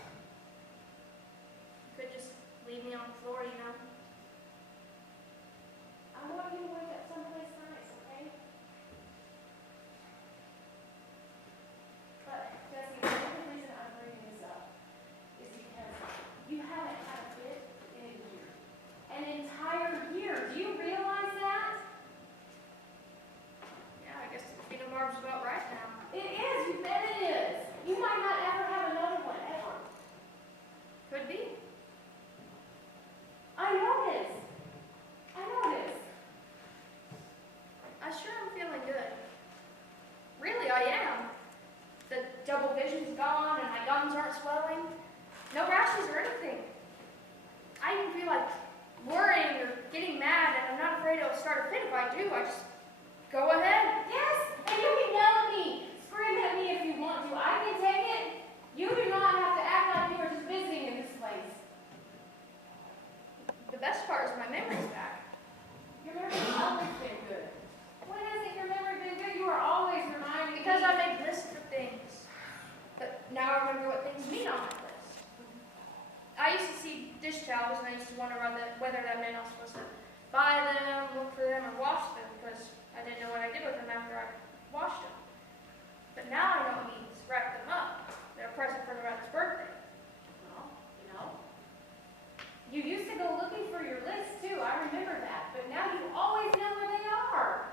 You could just leave me on the floor, you know. I want you to wake up someplace nice, okay? But, Jesse, the only reason I'm bringing this up is because you haven't had a fit in a year. An entire year. Do you realize that? Yeah, I guess the feeding barb's about right now. It is. You bet it is. You might not ever have another one, ever. Could be. I know it is. I know it is. I sure am feeling good. Really, I am. The double vision's gone and my gums aren't swelling. No rashes or anything. I even feel like worrying or getting mad, and I'm not afraid it'll start a fit if I do. I just go ahead. Yes, and you can yell at me, scream at me if you want to. I can take it. You do not have to act like you are just visiting in this place. The best part is my memory's back. Your memory's always been good. When hasn't your memory been good? You are always reminding Because me. I make lists for things. But now I remember what things mean on my list. I used to see dish towels and I used to wonder whether that meant I was supposed to buy them, look for them, or wash them because I didn't know what I did with them after I washed them. But now I know it means wrap them up. They're a present for Loretta's birthday. Well, you know. You used to go looking for your list too, I remember that. But now you always know where they are.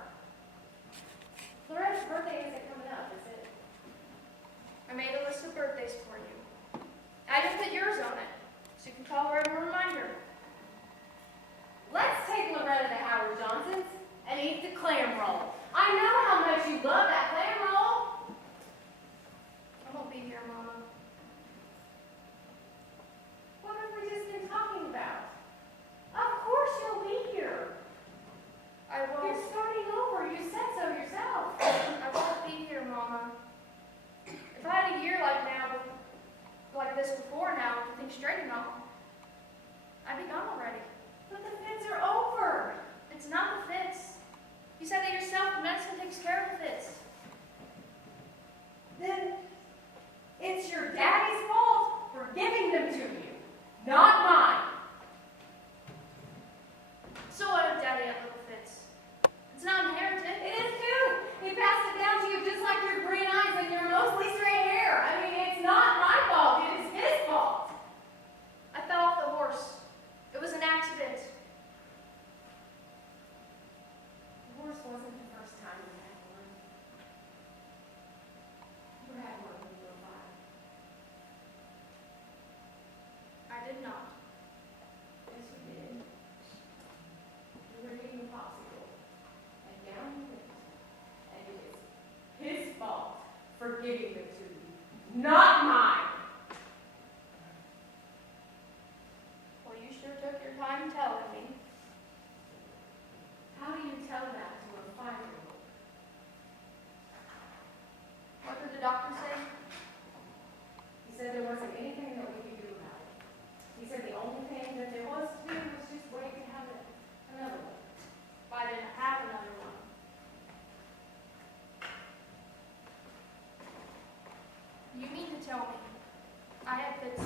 Loretta's birthday isn't coming up, is it? I made a list of birthdays for you. I even put yours on it, so you can call her as a reminder. Let's take Loretta to Howard Johnson's and eat the clam roll. I know how much you love that clam roll. I won't be here, Mama. What have we just been talking about? Of course you'll be here. I You're won't. starting over. You said so yourself. I won't be here, Mama. If I had a year like this before now, to think straight and all, I'd be gone already. But the fits are over. It's not the fits. You said it yourself, the medicine takes care of the fits. Then it's your daddy's fault for giving them to you, not mine. So what if Daddy had little fits? It's not inherited. It is too. He passed it down to you just like your green eyes and your mostly straight hair. I mean, it's not my fault. It is his fault. I fell off the horse. It was an accident. The horse wasn't the first time you had one. You had one when you were 5. I did not. Yes, you did. You were eating a popsicle, and down you went. And it is his fault for giving them to you, not mine. Well, you sure took your time telling me. How do you tell that to a 5-year-old? What did the doctor say? He said there wasn't anything that we could do about it. He said the only thing that there was to do was just wait to have another one. If I didn't have another one. You mean to tell me I had fits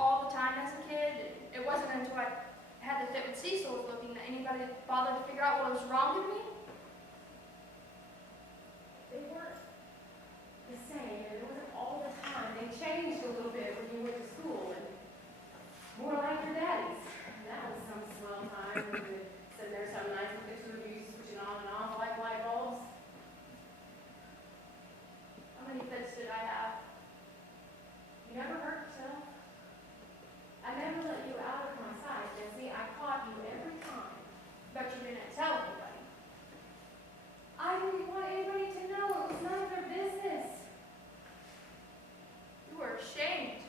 all the time as a kid? It wasn't until I had the fit with Cecil was looking that anybody bothered to figure out what was wrong with me? They weren't the same, and it wasn't all the time. They changed a little bit when you went to school, and more like your daddy's. And that was some swell time when you would sit there some nights with the two of you switching on and off like light bulbs. How many fits did I have? You never hurt yourself. I never let you out of my sight, Jesse. I caught you every time. But you didn't tell anybody. I didn't want anybody to know. It was none of their business. You were ashamed.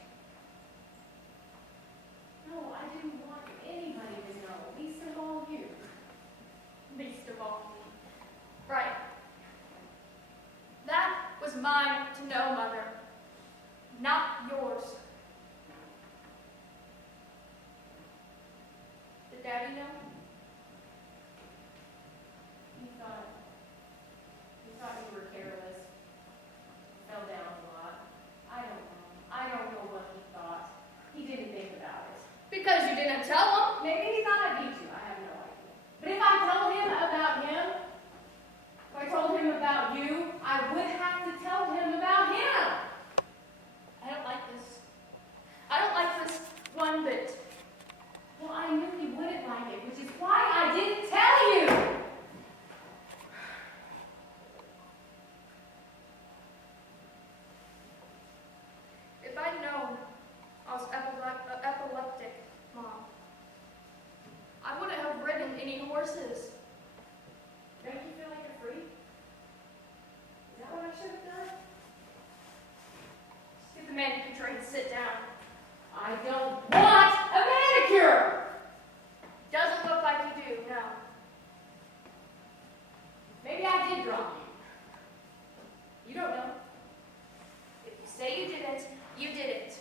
No, I didn't want anybody to know, least of all you. Least of all me. Right. That was mine to know, Mother. Not yours. Did Daddy know? didn't tell him. Maybe he thought I'd beat you. I have no idea. But if I told him about him, if I told him about you, I would have to tell him about him. I don't like this. I don't like this one bit. Well, I knew he wouldn't like it, which is why I didn't tell you. If I'd known I was epileptic, Mom, I wouldn't have ridden any horses. Don't you feel like you're free? Is that what I should have done? Just get the manicure tray and sit down. I don't want a manicure! Doesn't look like you do, no. Maybe I did wrong you. You don't know. If you say you didn't, you didn't.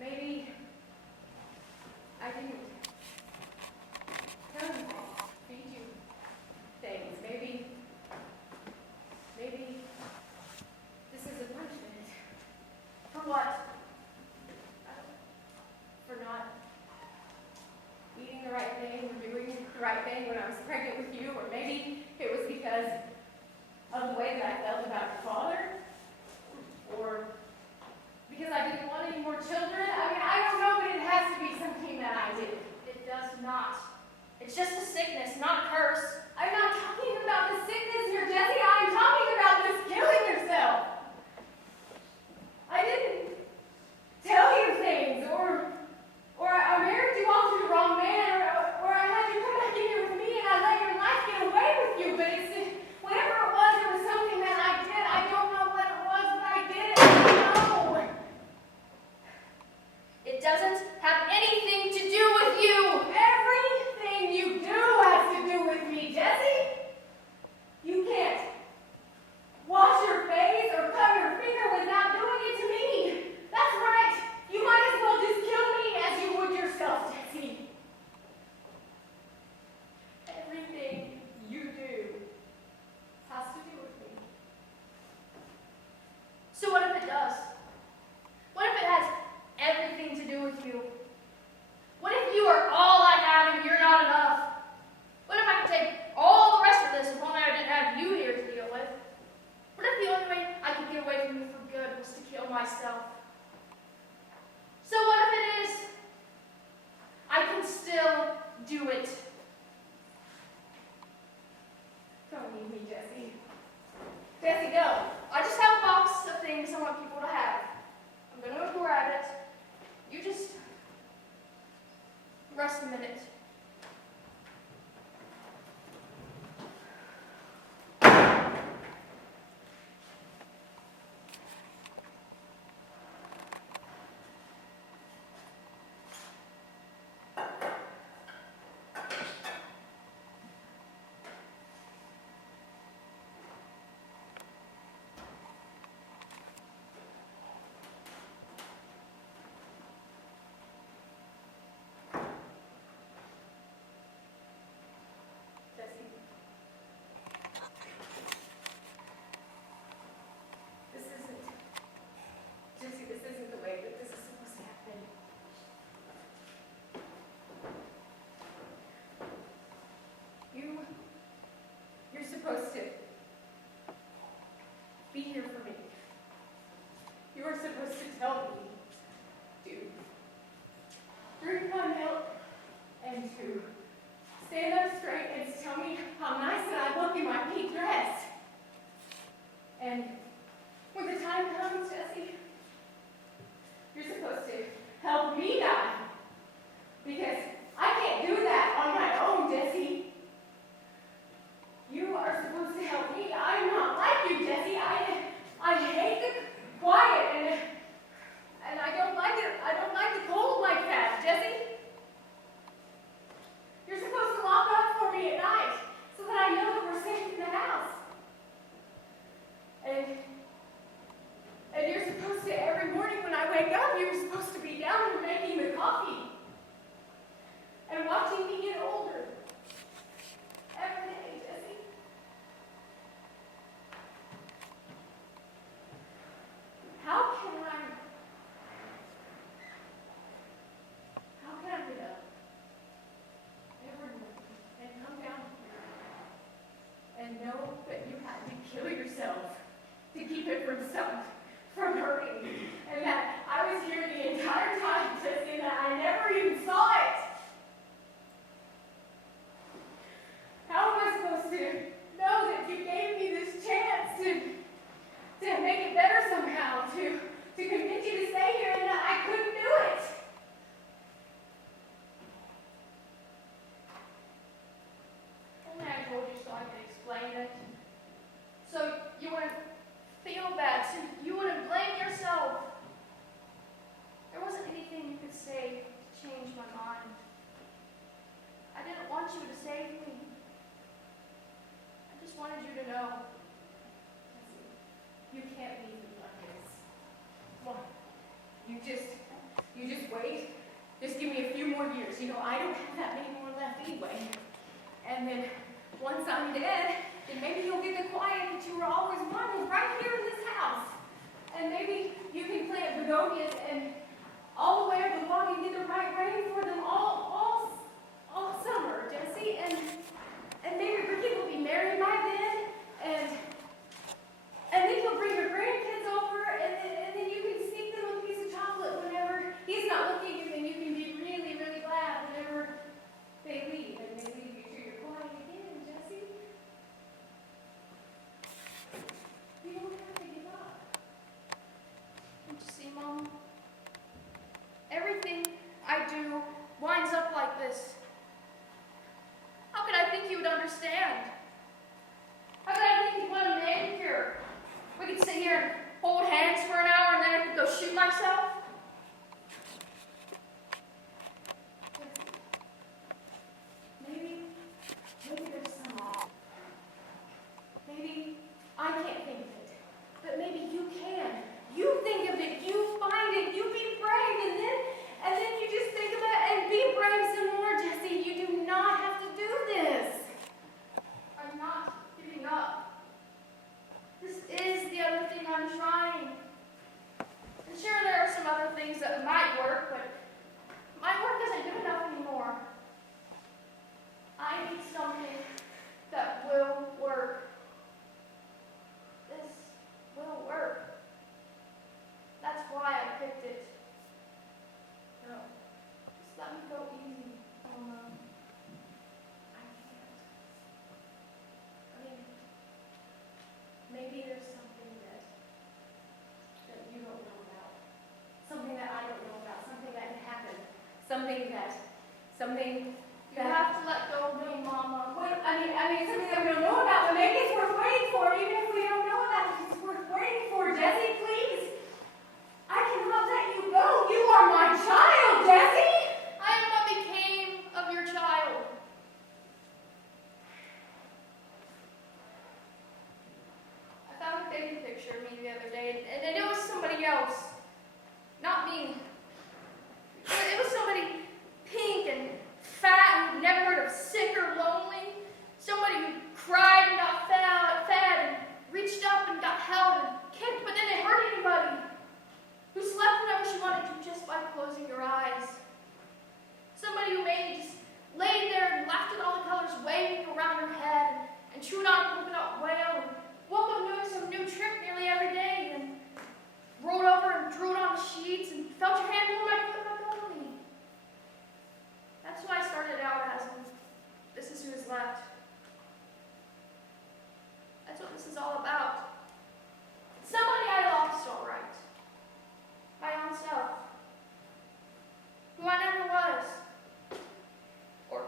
Maybe I didn't tell you things, feed you things. Maybe this is a punishment. For what? For not eating the right thing or doing the right thing when I was pregnant with you, or maybe it was because of the way that I felt about your father, or because I didn't want any more children. I mean, I don't know, but it has to be something that I did. It does not. It's just a sickness, not a curse. I'm not talking about the sickness here, Jesse. I'm talking about just killing yourself. I didn't tell you things, or I married you off to the wrong man, or I had you come back in here with me and I let your life get away with you. But whatever it was something that I did. I don't know what it was, but I did it. I know. It doesn't have anything to do with you. Everything you do has to do with me, Jesse. You can't wash your face or cut your finger without doing it to me. That's right. You might as well just kill me as you would yourself, Jesse. Everything you do has to do with me. So what if it does? What if it has everything to do with you? What if you are all I have and you're not enough? What if I could take all the rest of this if only I didn't have you here to deal with? What if the only way I could get away from you for good was to kill myself? So what if it is? I can still do it. Don't leave me, Jesse. Jesse, go. I just have a box of things I want people to have. I'm gonna go grab it. You just rest a minute. Jesse, this isn't the way that this is supposed to happen. You're supposed to be here for me. You are supposed to tell me to drink my milk and to stand up straight and to tell me how nice that I look in my pink dress. And when the time comes, Jesse, you're supposed to help me die. Because I can't do that on my own, Jesse. You are supposed to help me. I'm not like you, Jesse. I hate the quiet and I don't like it. I don't like the cold like that, Jesse. You're supposed to lock up for me at night so that I know that we're safe in the house. And you're supposed to, every morning when I wake up, you're supposed to be down and making the coffee and watching me get older. Every day, Jesse. How can I You just wait. Just give me a few more years. You know, I don't have that many more left anyway. And then once I'm dead, then maybe you'll get the quiet that you were always wanting right here in this house. And maybe you can plant begonias and all the way up the lawn and get the right rain for them all summer, Jesse. And maybe Ricky will be married by then. And then you'll bring your grandkids over, and then you can sneak them a piece of chocolate whenever he's not looking, and then you can be really, really glad whenever they leave, and they leave you to your quiet again, Jesse. You don't have to give up. Don't you see, Mom? Everything I do winds up like this. How could I think you would understand? How could I think you'd want a manicure? We could sit here and hold hands for an hour and then I could go shoot myself. Maybe there's some. Maybe I can't think of it, but maybe you can. You think of it, you find it, you be brave, and then you just think of it and be brave some more, Jesse. You do not have to do this. I'm not giving up. This is the other thing I'm trying. And sure, there are some other things that might work, but my work isn't good enough anymore. I need something that will work. This will work. That's why I picked it. No, just let me go easy, Mama. I can't. I mean, maybe there's something that you don't know about. Something that I don't know about. Something that can happen. Something You have to let go of me, Mama. What, I mean, something that we don't know about, but maybe it's worth waiting for, even if we don't know about it, it's worth waiting for. Jesse, please. I cannot let you go. You are my child, Jesse. I am what became of your child. I found a baby picture of me the other day, and it was somebody else. Not me. It was somebody pink and fat and never heard of sick or lonely. Somebody who cried and got fed and reached up and got held and kicked but didn't hurt anybody. Who slept whenever she wanted to just by closing her eyes. Somebody who mainly just laid there and laughed at all the colors waving around her head and chewed on a polka dot whale and woke up doing some new trick nearly every day and rolled over and drew it on the sheets and felt your hand pull my foot back on me. That's who I started out as, and this is who is left. That's what this is all about. Somebody I lost, all right. My own self. Who I never was. Or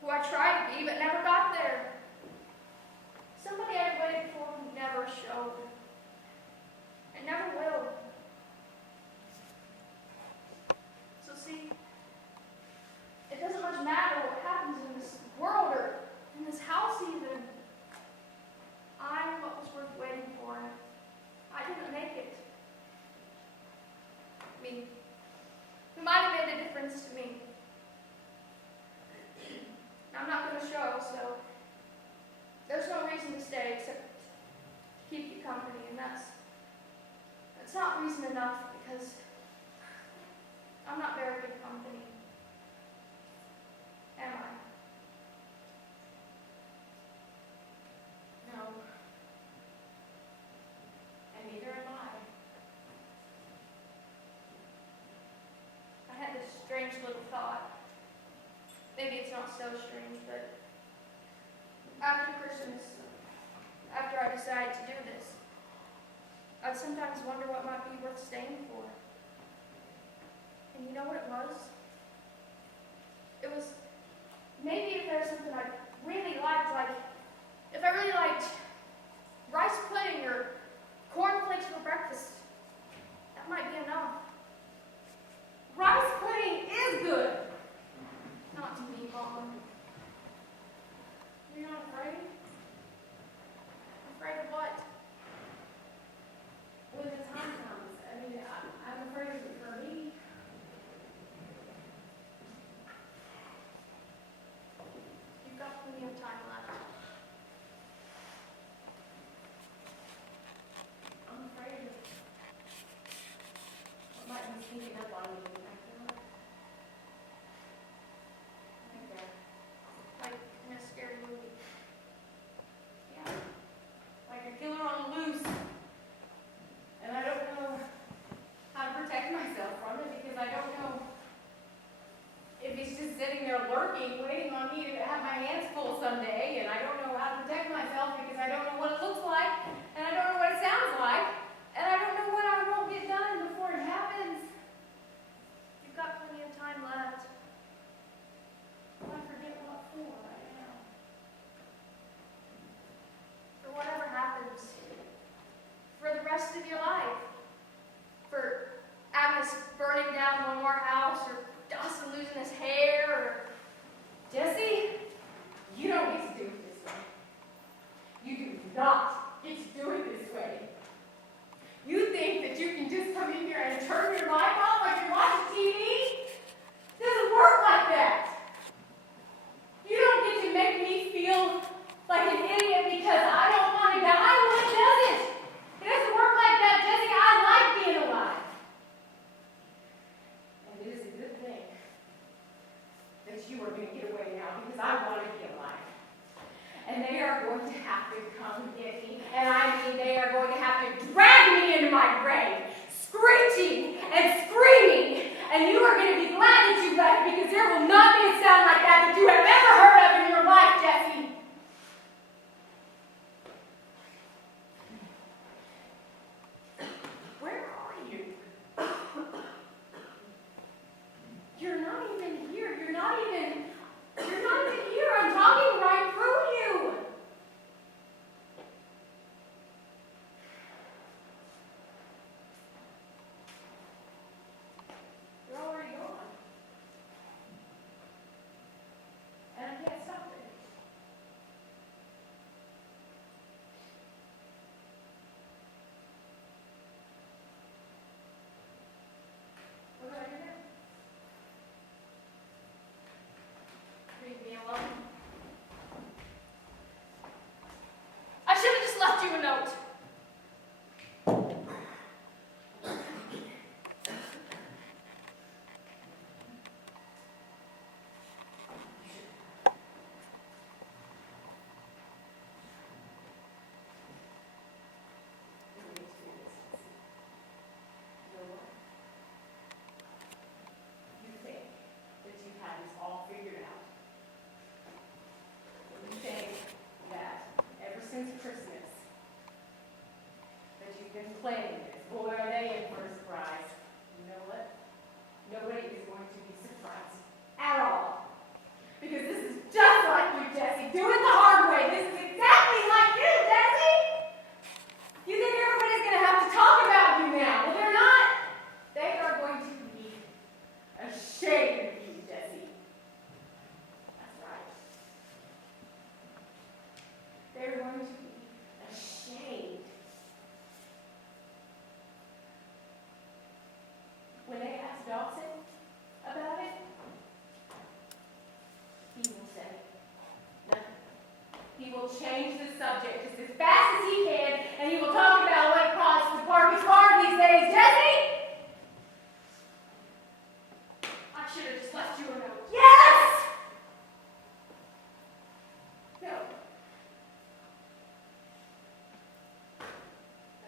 who I tried to be but never got there. Somebody I waited for who never showed. And never will. So see, it doesn't much matter what happens in this world or in this house even. I'm what was worth waiting for. I didn't make it. Me. Who might have made a difference to me. I'm not going to show, so there's no reason to stay except to keep you company, and that's not reason enough because I'm not very good company. Am I? No. And neither am I. I had this strange little thought. Maybe it's not so strange, but after Christmas, after I decided to do this, I'd sometimes wonder what might be worth staying for. And you know what it was? It was maybe if there's something I really liked, like if I really liked rice pudding or cornflakes for breakfast, that might be enough. Rice pudding is good. Not to me, Mom. You're not afraid? Afraid of what? When the time comes, I mean, I'm down one more house, or Dawson losing his hair, or... Jesse, you don't get to do it this way. You do not get to do it this way. You think that you can just come in here and turn your light off like you're watching TV? It doesn't work like that. You don't get to make me feel like an idiot because I don't want to die. Well, it doesn't. It doesn't work like that, Jesse. I like being alive. And it is a good thing that you are going to get away now because I want to be alive. And they are going to have to come get me. And I mean, they are going to have to drag me into my grave, screeching and screaming. And you are going to be glad that you left because there will not be a sound like that you have ever heard of in your life, Jesse. Where are you? You're not even here. You're not even here. I'm talking right through you. You're already gone. And I can't stop it. What do I do now? Leave me alone. I should have just left you a note. You think that you have this all figured out. You think that ever since Christmas that you've been planning this. Boy, are they in for a surprise. You know what? Nobody is going to be surprised at all. Because this is just like you, Jesse. Do it the hard way. This is exactly like you, Jesse. You think everybody's going to have to talk about you now. Well, they're not. They are going to be ashamed of you, Jesse. That's right. They're going to be ashamed. When they ask Dawson about it, he will say nothing. He will change the subject just as fast as he can, and he will talk about what it costs to park his car these days. Jesse! I should have just left you a note. Yes! No.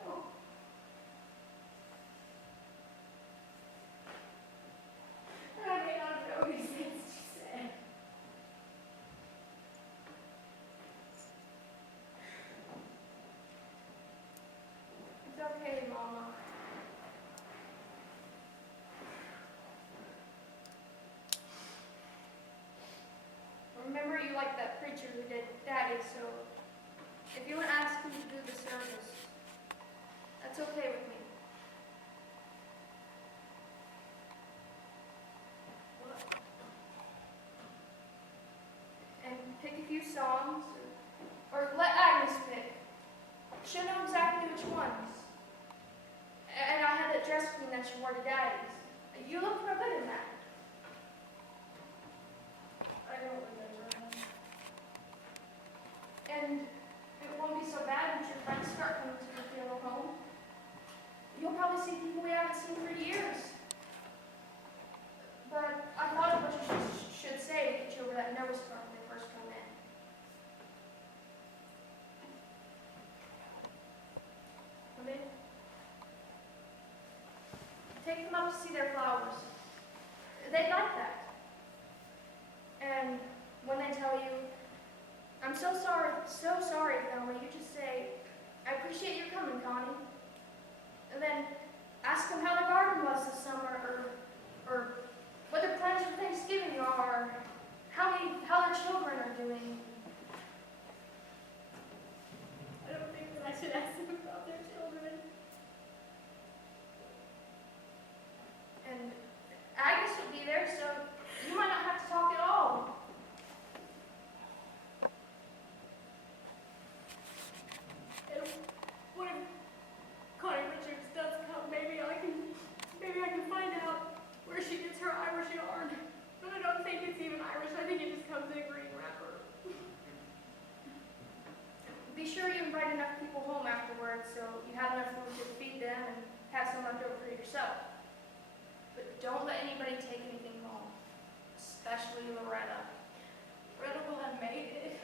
No. I may not know these things she said. It's okay, Mama. Remember you liked that preacher who did Daddy, so if you want to ask him to do the service, that's okay with me. And pick a few songs, or let Agnes pick. She'll know exactly which ones. And I had that dress queen that she wore to Daddy's. You look real good in that. I don't remember. And it won't be so bad once your friends start coming to the funeral home. You'll probably see people we haven't seen for years. But I thought of what you should say to get you over that nervous part when they first come in. Come in. Take them up to see their flowers. They'd like that. And when they tell you, I'm so sorry, Thelma, you just say, I appreciate your coming, Connie. And then ask them how the garden was this summer, or what their plans for Thanksgiving are, how their children are doing. I don't think that I should ask them about their children. And comes in a green wrapper. Be sure you invite enough people home afterwards so you have enough food to feed them and have some left over for yourself. But don't let anybody take anything home, especially Loretta. Loretta will have made it.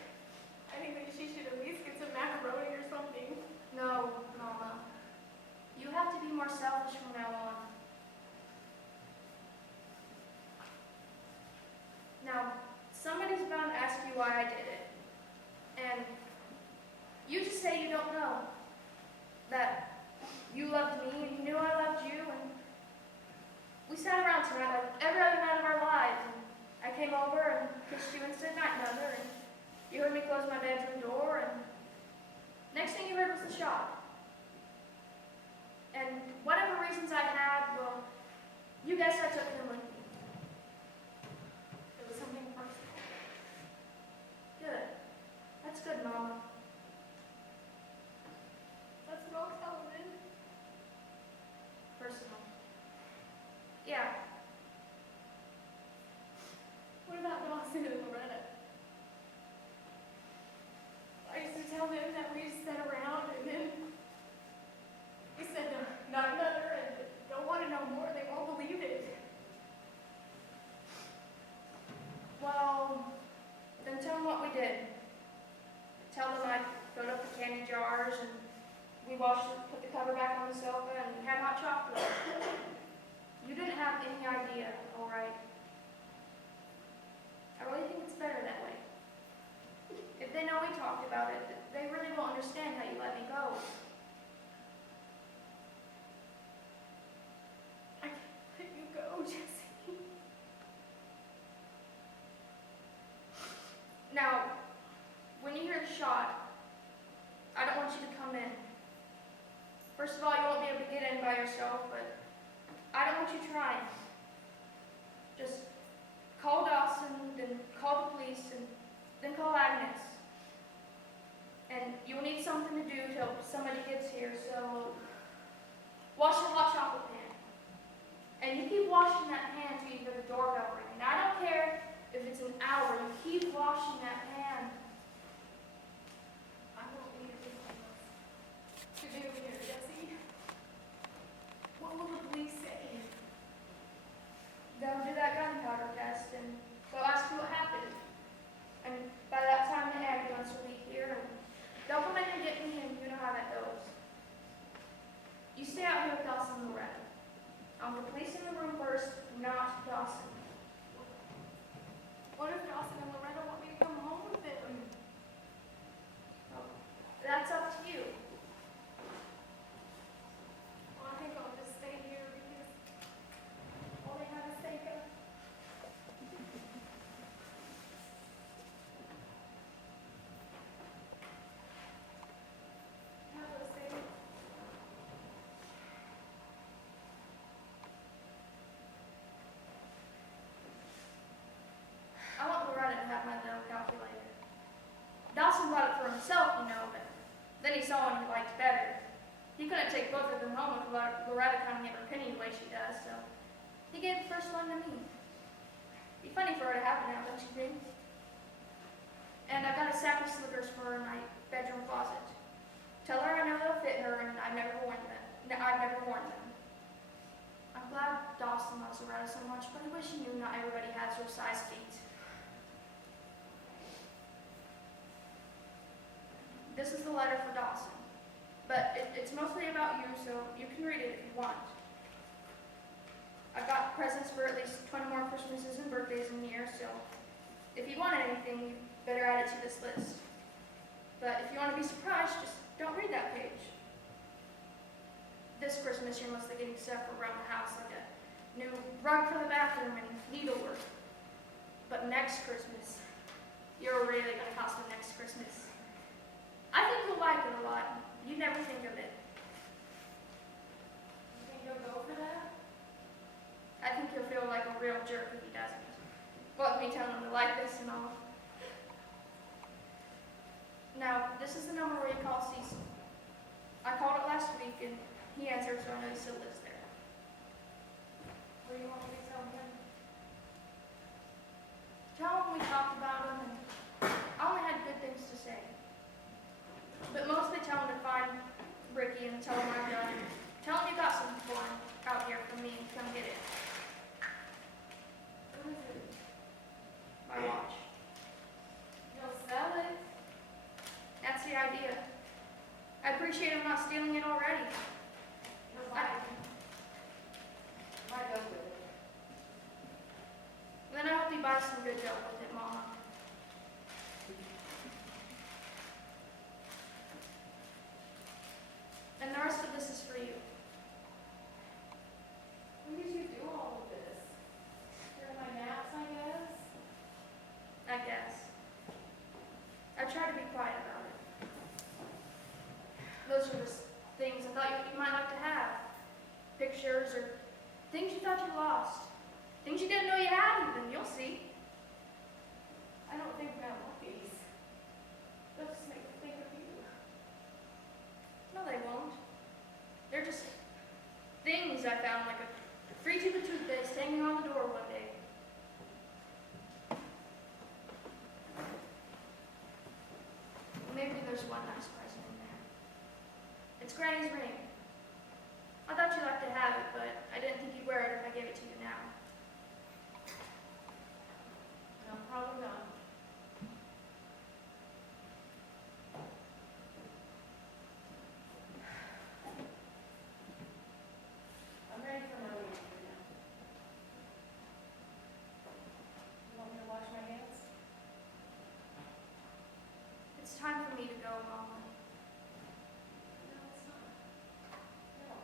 I think that she should at least get some macaroni or something. No, Mama. You have to be more selfish from now on. Now, somebody's bound to ask you why I did it. And you just say you don't know. That you loved me and you knew I loved you, and we sat around tonight like every other night of our lives, and I came over and kissed you and said night, Mother, and you heard me close my bedroom door, and next thing you heard was the shot. And whatever reasons I had, well, you guess I took them with me. It was something personal. Good. That's good, Mama. That's what I'll tell him then. Personal. Yeah. What about Dawson and Loretta? I used to tell them that we just sat around and then we said, not Mother, and don't want to know more. They won't believe it. Well, then tell them what we did. Tell them I filled up the candy jars and we washed it, put the cover back on the sofa, and we had hot chocolate. You didn't have any idea, all right? I really think it's better that way. If they know we talked about it, they really won't understand how you let me go. I can't let you go, Jesse. Now, when you hear the shot, I don't want you to come in. First of all, you won't be able to get in by yourself, but I don't want you trying. Just call Dawson, then call the police, and then call Agnes. And you'll need something to do till somebody gets here, so wash the hot chocolate pan. And you keep washing that pan till you hear the doorbell ring. And I don't care if it's an hour, you keep washing that pan. I won't need anything else to do here, Jesse. What will the police say? They'll do that gunpowder test, and they'll ask you what happened. And by that time, the ambulance will be here, and they'll come in and get me, and you know how that goes. You stay out here with Dawson and Loretta. I want the police in the room first, not Dawson. What if Dawson and Loretta want me to come home with them? Well, that's up to you. Well, I think I'll just stay here because all they have is Seika. Hello, Seika. I want Loretta to have my little calculator. Dawson bought it for himself, you know, but then he saw one he liked better. He couldn't take both of them home if Loretta can't give her penny the way she does, so he gave the first one to me. Be funny for her to have it now, don't you think? And I've got a sack of slippers for her in my bedroom closet. Tell her I know they'll fit her and I've never worn them. I'm glad Dawson loves Loretta so much, but I wish he knew not everybody has her size feet. This is the letter for Dawson, but it's mostly about you, so you can read it if you want. I've got presents for at least 20 more Christmases and birthdays in the year, so if you wanted anything, you better add it to this list. But if you want to be surprised, just don't read that page. This Christmas, you're mostly getting stuff around the house, like a new rug for the bathroom and needlework. But next Christmas, you're really going to cost me next Christmas. I think you'll like it a lot. You never think of it. You think you'll go for that? I think you'll feel like a real jerk if he doesn't. What with me telling him to like this and all. Now, this is the number where you call Cecil. I called it last week and he answered, so I know he still lives there. What do you want me to tell him? Tell him we talked about stealing it already. Might go with it. Then I hope he buys some good junk with it, Mama. And the rest of this is for you. When did you do all of this? During my naps, I guess? I guess. I try to be quiet about it. Those are just things I thought you might like to have. Pictures or things you thought you lost. Things you didn't know you had even. You'll see. I don't think Grandma want these. They'll just make me think of you. No, they won't. They're just things I found, like a free tube of toothpaste hanging on the door one day. Maybe there's one nice present in there. It's Granny's ring. I thought you'd like to have it, but I didn't think you'd wear it if I gave it to you now. No, probably not. I'm ready for my week now. You want me to wash my hands? It's time for me to go, Mama. No, it's not. No.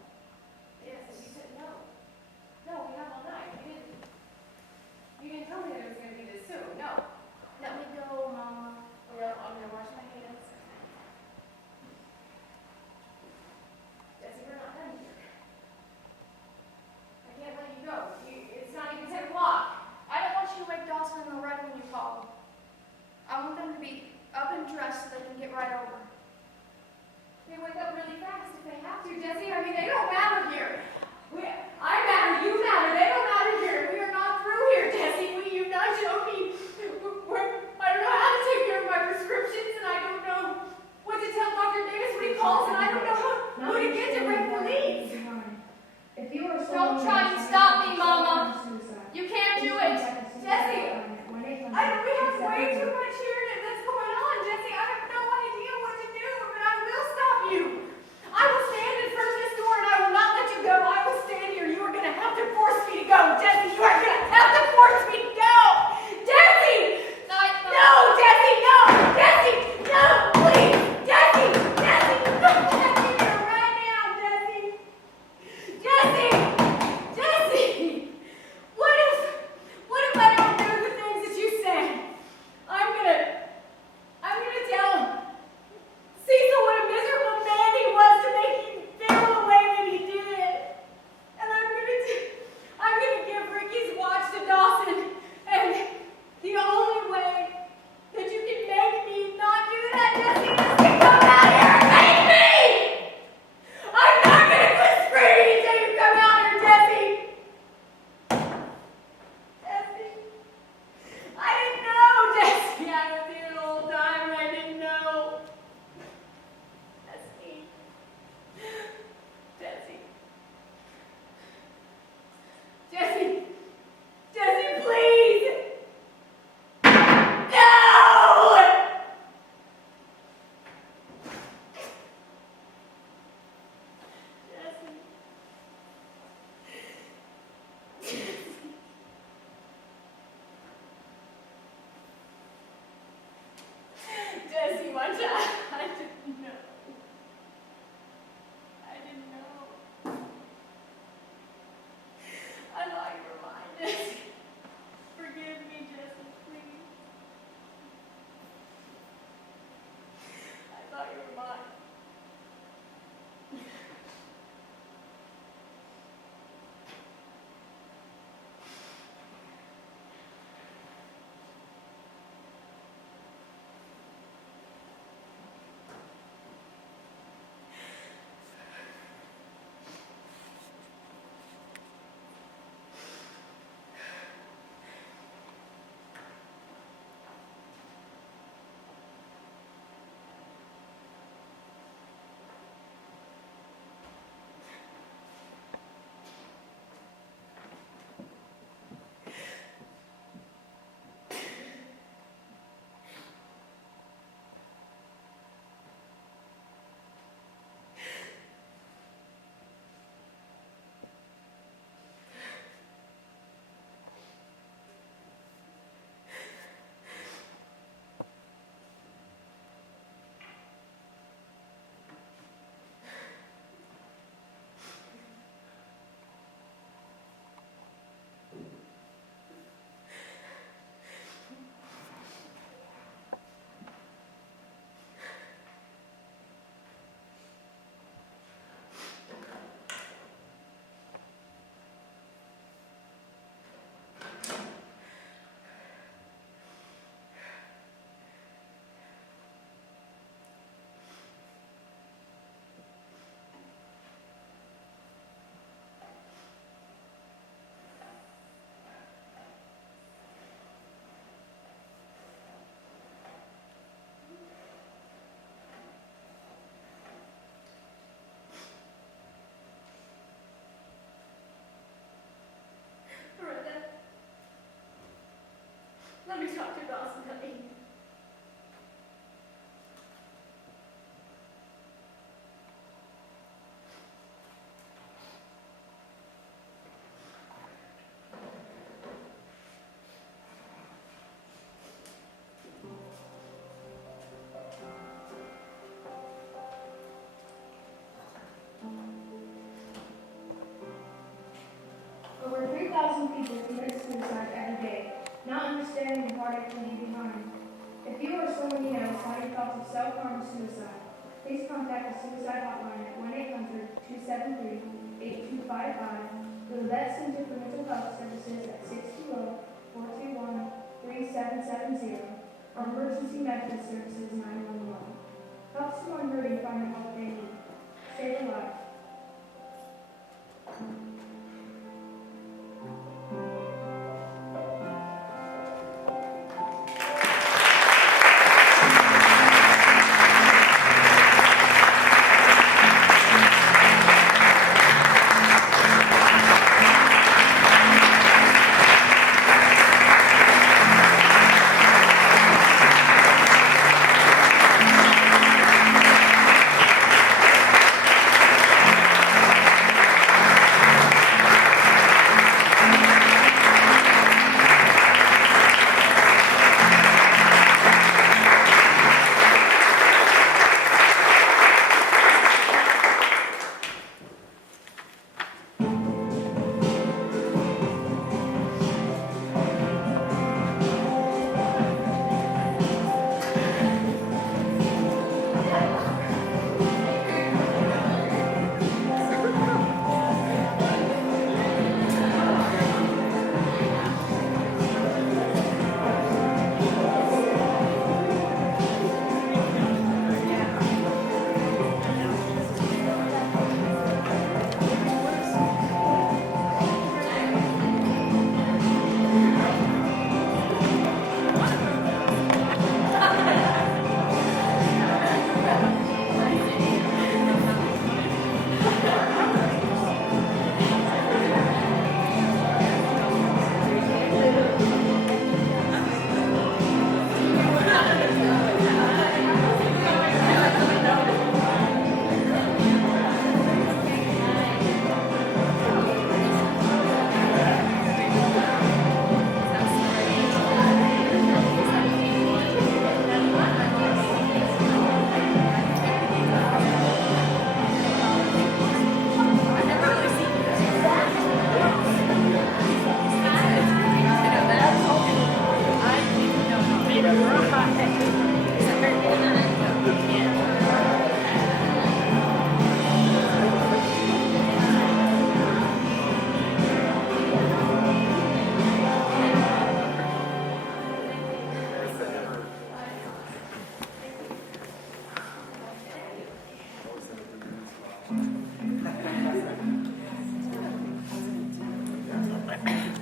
Yes, you said no. No, we have all night. You didn't tell me that it was going to be this soon. No. Let me go, Mama. Well, I'm going to wash my hands. Jesse, we're not done here. I can't let you go. It's not even 10 o'clock. I don't want you to wake Dawson and Loretta when you call. I want them to be up and dressed so they can get right over. They wake up really fast if they have to, Jesse. I mean, they don't matter here. I matter, you matter. They don't matter here. We are not through here, Jesse. You've not shown me I don't know how to take care of my prescriptions, and I don't know what to tell Dr. Davis when he calls, and I don't know who to get to Red Police. If you are Don't try and stop me, Mama. You can't do it. Jesse, we have way too much here that's going on, Jesse. I have no idea what to do, but I will stop you. I will stand in front of this door, and I will Let me talk to Dawson, honey. Over 3,000 people commit suicide every day, not understanding the heartache they leave behind. If you or someone you know is having thoughts of self-harm or suicide, please contact the suicide hotline at 1-800-273-8255, or the Vet Center for Mental Health Services at 620-421-3770, or Emergency Medical Services 911. Help someone hurting find the help they need.